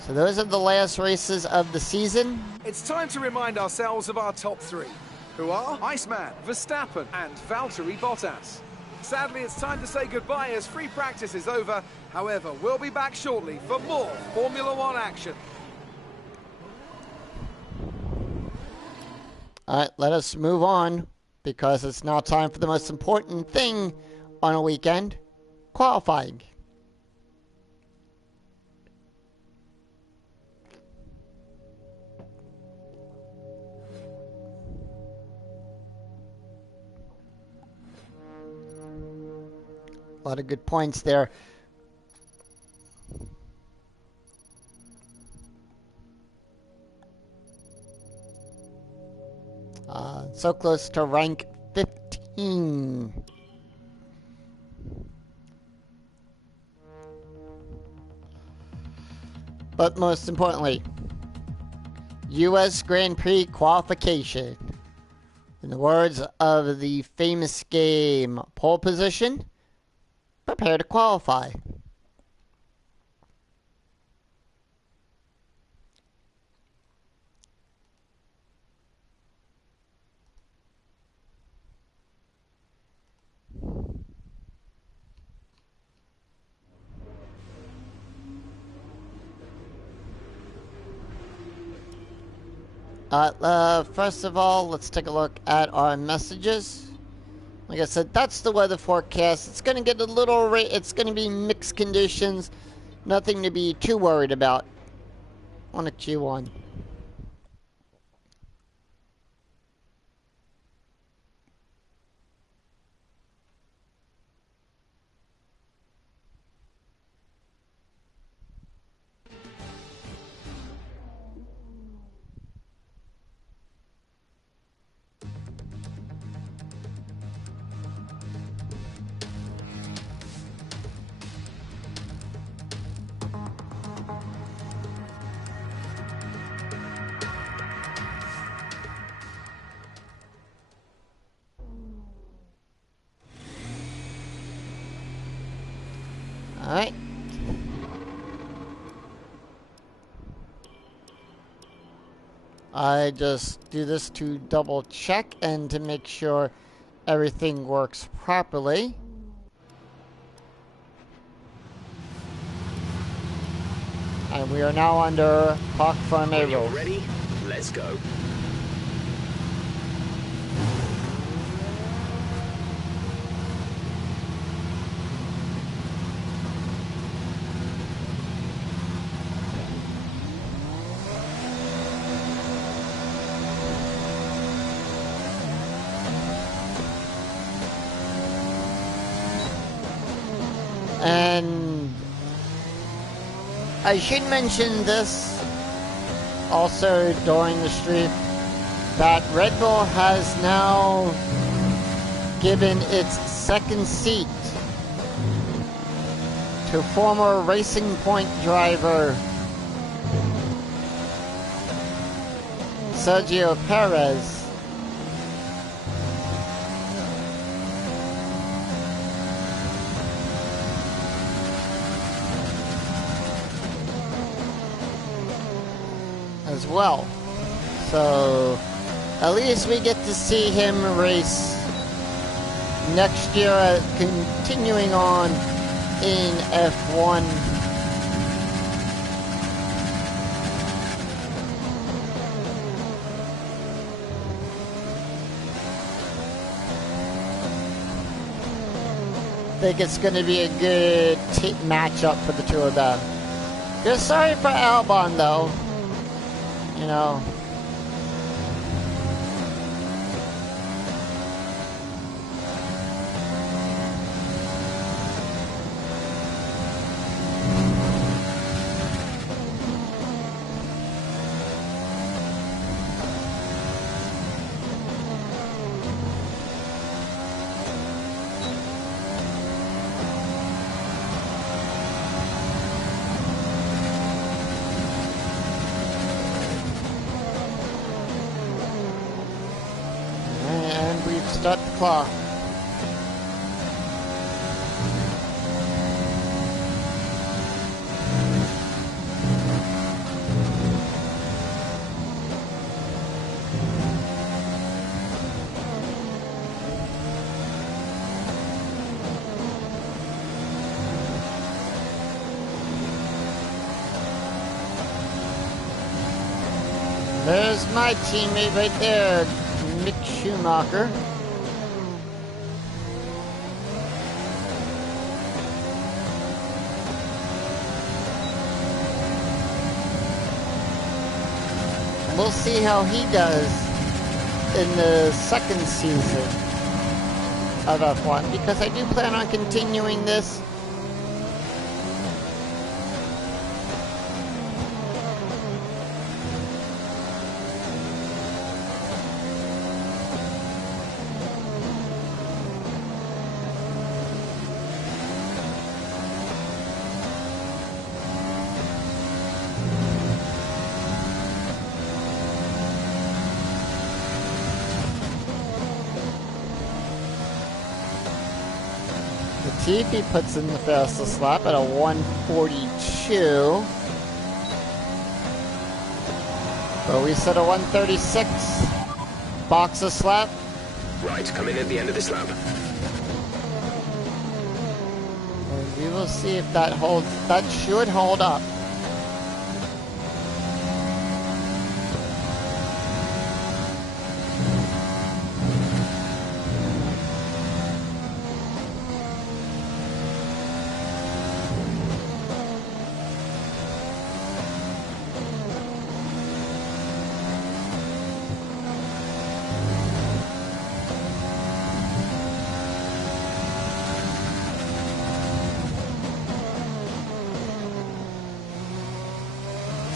So those are the last races of the season. It's time to remind ourselves of our top three, who are Iceman, Verstappen, and Valtteri Bottas. Sadly, it's time to say goodbye as free practice is over. However, we'll be back shortly for more Formula One action. Alright, let us move on, because it's now time for the most important thing on a weekend, qualifying. A lot of good points there. So close to rank 15. But most importantly, U.S. Grand Prix qualification. In the words of the famous game, pole position, prepare to qualify. First of all, let's take a look at our messages. Like I said, that's the weather forecast. It's going to get a little it's going to be mixed conditions. Nothing to be too worried about on a Q1. Alright. I just do this to double check and to make sure everything works properly. And we are now under Hawk Farm When you're Road. ready, let's go. And I should mention this also during the stream, that Red Bull has now given its second seat to former Racing Point driver Sergio Perez. As well. So at least we get to see him race next year, continuing on in F1. I think it's going to be a good matchup for the two of them. Just sorry for Albon though. You know. Start the clock. There's my teammate right there, Mick Schumacher. We'll see how he does in the second season of F1 because I do plan on continuing this. Latifi puts in the fastest lap at a 1:42. But we set a 1:36. Boxer slap. Right, come in at the end of this lap. And we will see if that holds. That should hold up.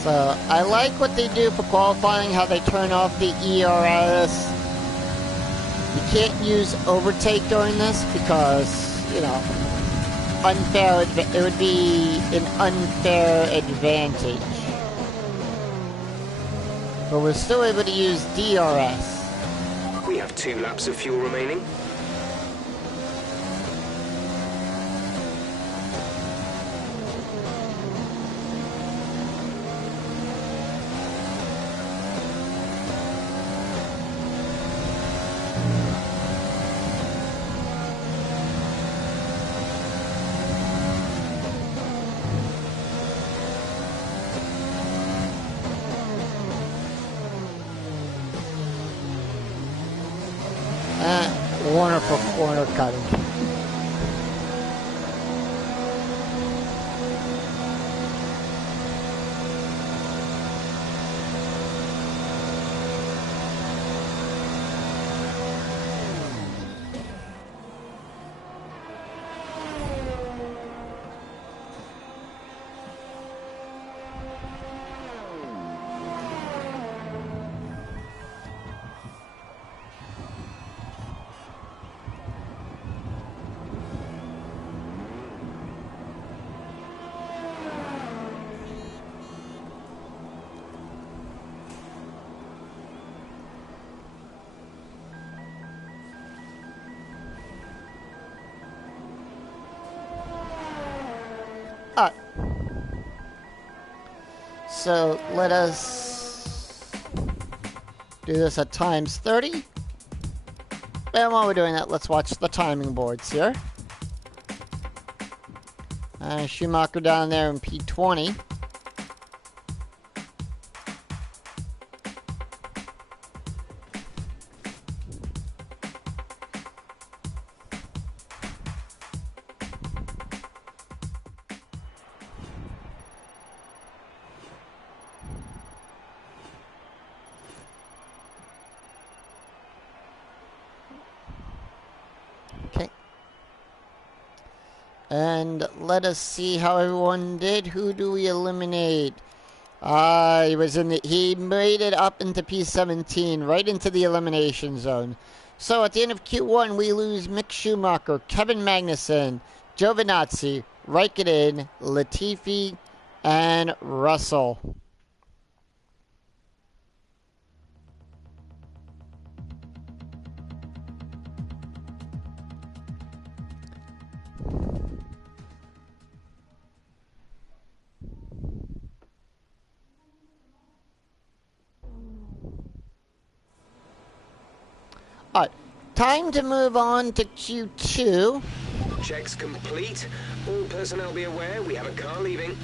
So, I like what they do for qualifying, how they turn off the ERS. You can't use overtake during this because, you know, unfair. It would be an unfair advantage. But we're still able to use DRS. We have 2 laps of fuel remaining. Warner for corner cutting. So let us do this at times 30. And while we're doing that, let's watch the timing boards here. Schumacher down there in P20. And let us see how everyone did. Who do we eliminate? He made it up into P17, right into the elimination zone. So at the end of Q1, we lose Mick Schumacher, Kevin Magnussen, Giovinazzi, Raikkonen, Latifi, and Russell. Alright, time to move on to Q2. Checks complete. All personnel be aware we have a car leaving.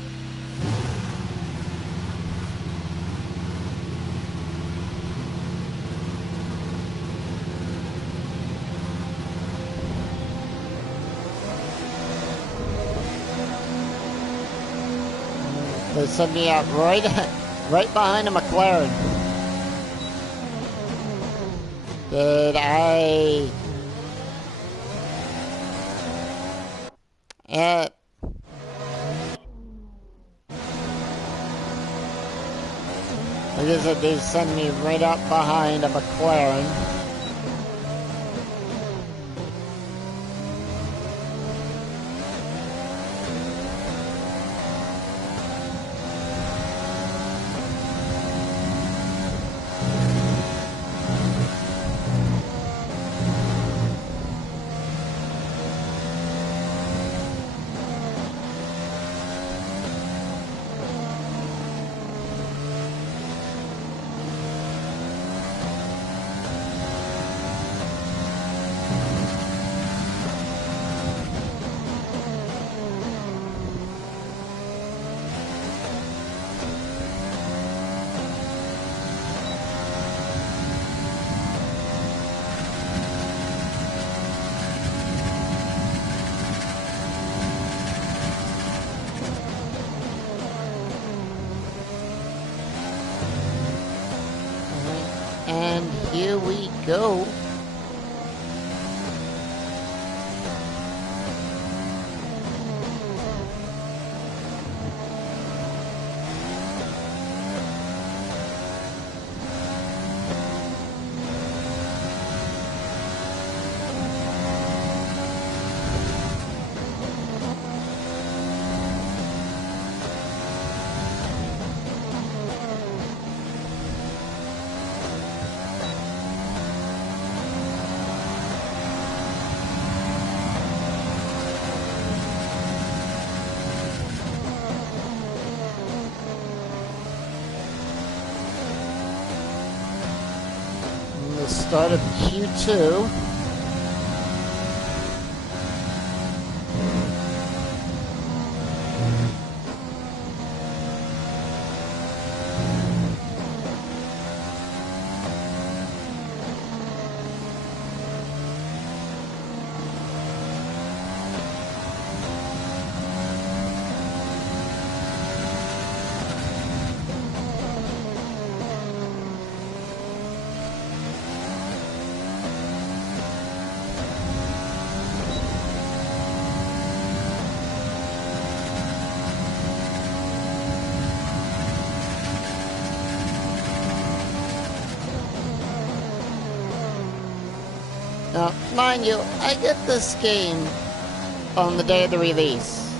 They sent me out right behind a McLaren. Did I I guess that they send me right up behind a McLaren. And here we go. The start of Q2. Now, mind you, I get this game on the day of the release,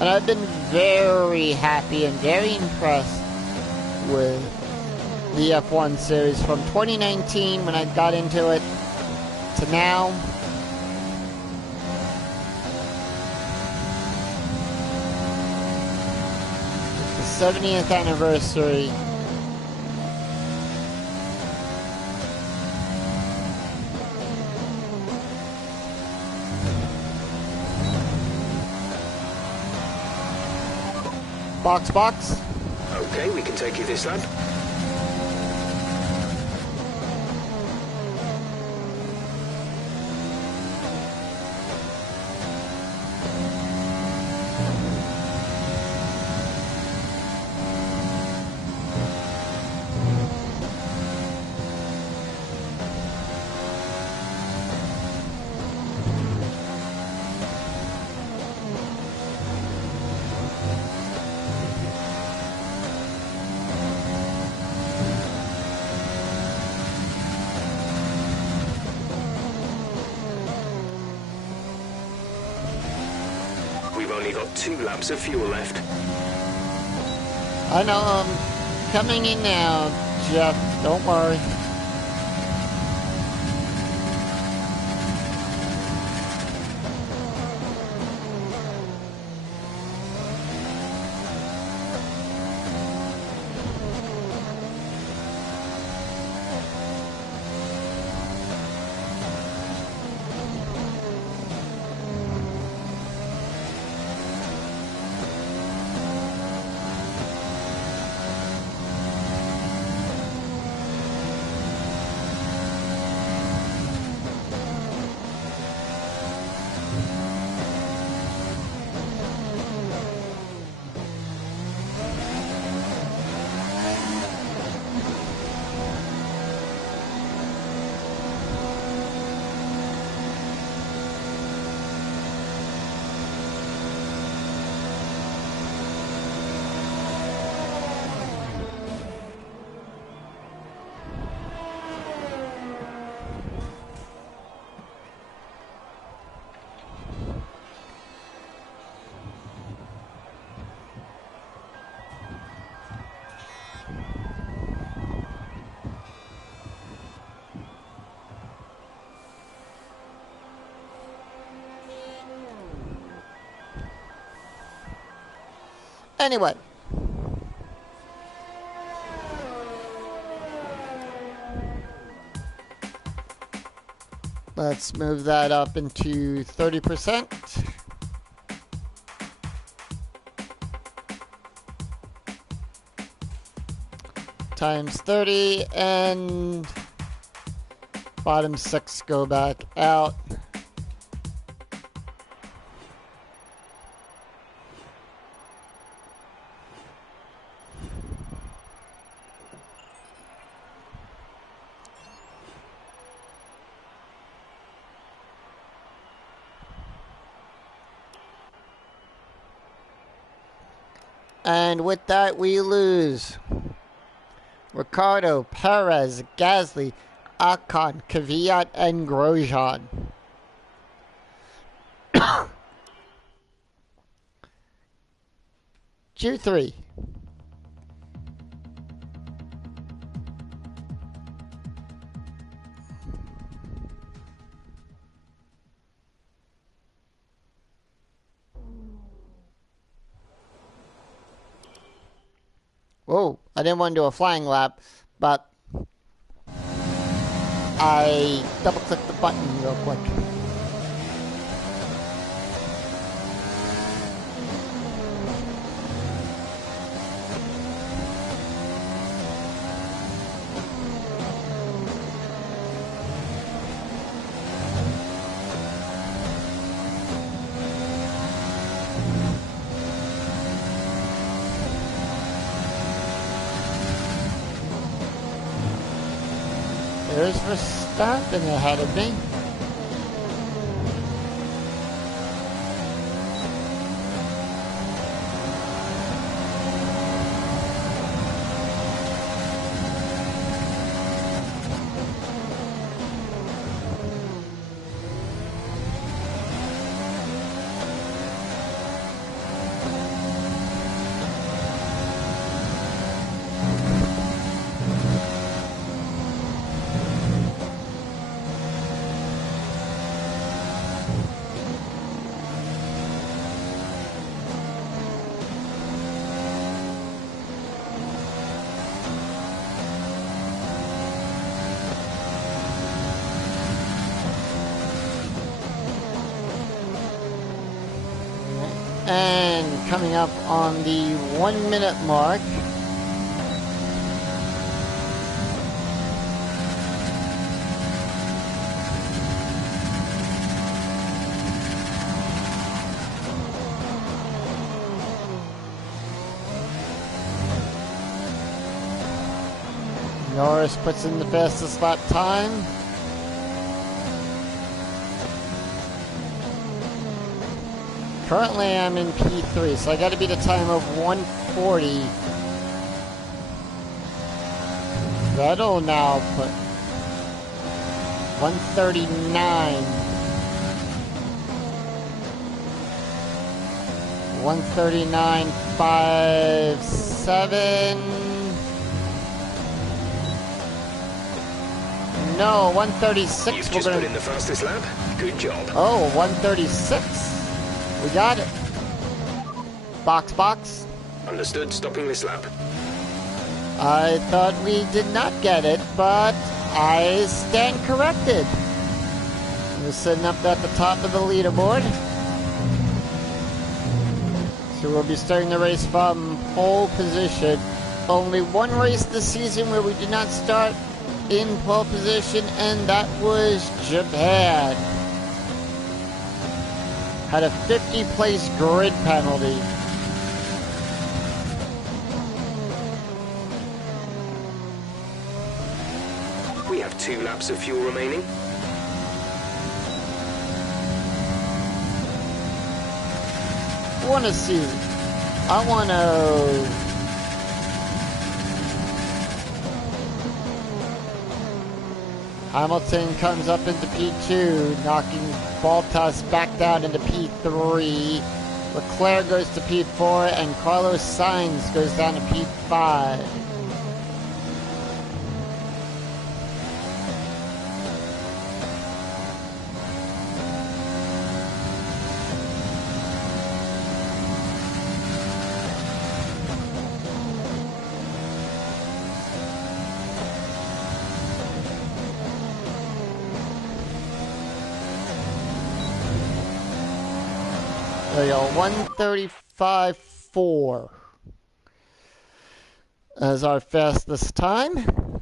and I've been very happy and very impressed with the F1 series from 2019 when I got into it to now. The 70th anniversary. Box. Okay, we can take you this lap. We've only got 2 laps of fuel left. I know, I'm coming in now, Jeff. Don't worry. Anyway. Let's move that up into 30%. Times 30, and bottom 6 go back out. And with that, we lose Ricardo, Perez, Gasly, Ocon, Kvyat, and Grosjean. Q3. Whoa, I didn't want to do a flying lap, but I double-clicked the button real quick. There's Verstappen ahead of me. And coming up on the 1 minute mark. Norris puts in the fastest lap time. Currently I'm in P3, so I gotta beat a time of 140. Vettel now put 139. 139.57. No, 136. You've just put in the fastest lap. Good job. Oh, 136. We got it. Box, box. Understood. Stopping this lap. I thought we did not get it, but I stand corrected. We're sitting up at the top of the leaderboard. So we'll be starting the race from pole position. Only one race this season where we did not start in pole position, and that was Japan. Had a 50-place grid penalty. We have 2 laps of fuel remaining. I want to Hamilton comes up into P2, knocking Bottas back down into P3. Leclerc goes to P4, and Carlos Sainz goes down to P5. There we go. 1:35.4 as our fastest time.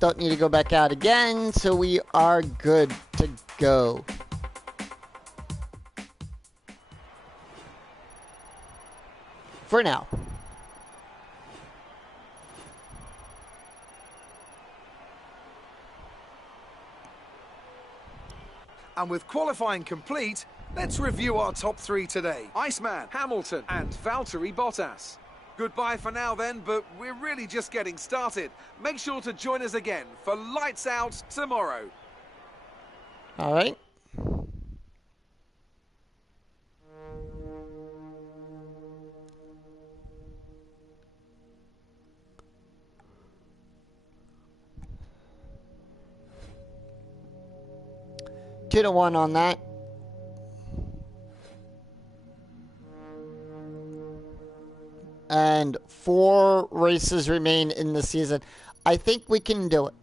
Don't need to go back out again, so we are good to go. For now. And with qualifying complete, let's review our top 3 today. Iceman, Hamilton, and Valtteri Bottas. Goodbye for now then, but we're really just getting started. Make sure to join us again for Lights Out tomorrow. All right. Two to one on that. And 4 races remain in the season. I think we can do it.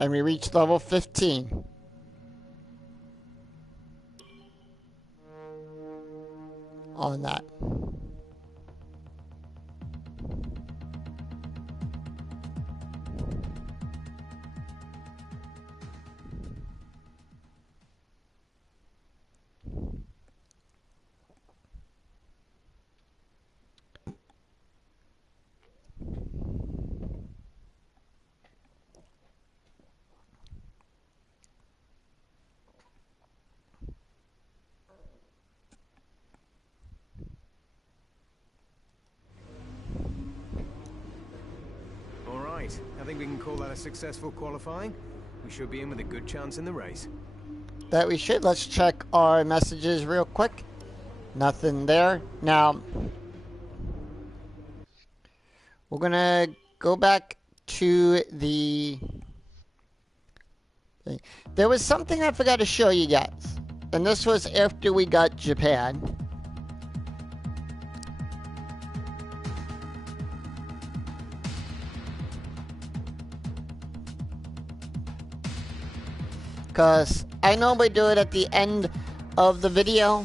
And we reach level 15. On that. I think we can call that a successful qualifying. We should be in with a good chance in the race. That we should. Let's check our messages real quick. Nothing there. Now, we're going to go back to the thing. There was something I forgot to show you guys. And this was after we got Japan. Because I normally do it at the end of the video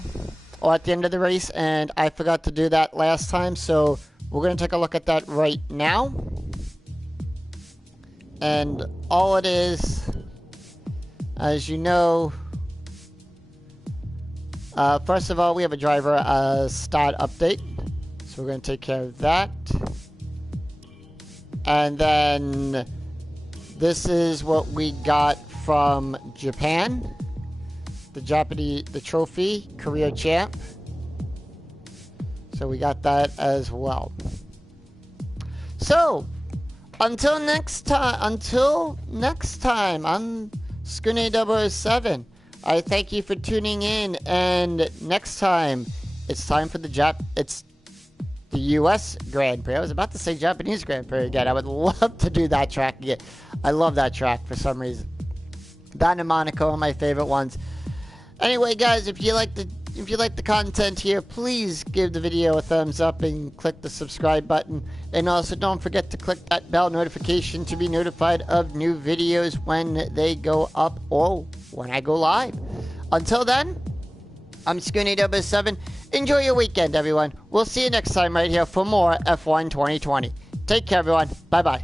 or at the end of the race, and I forgot to do that last time, so we're going to take a look at that right now. And all it is, as you know, first of all, we have a driver start update, so we're going to take care of that. And then this is what we got from Japan, the trophy, career champ. So we got that as well. So until next time, I'm Skune 007. I thank you for tuning in, and next time it's time for the US Grand Prix. I was about to say Japanese Grand Prix again. I would love to do that track again. I love that track for some reason. That and Monaco are my favorite ones. Anyway, guys, if you like the content here, please give the video a thumbs up and click the subscribe button. And also don't forget to click that bell notification to be notified of new videos when they go up or when I go live. Until then, I'm Skune 007. Enjoy your weekend, everyone. We'll see you next time right here for more F1 2020. Take care, everyone. Bye-bye.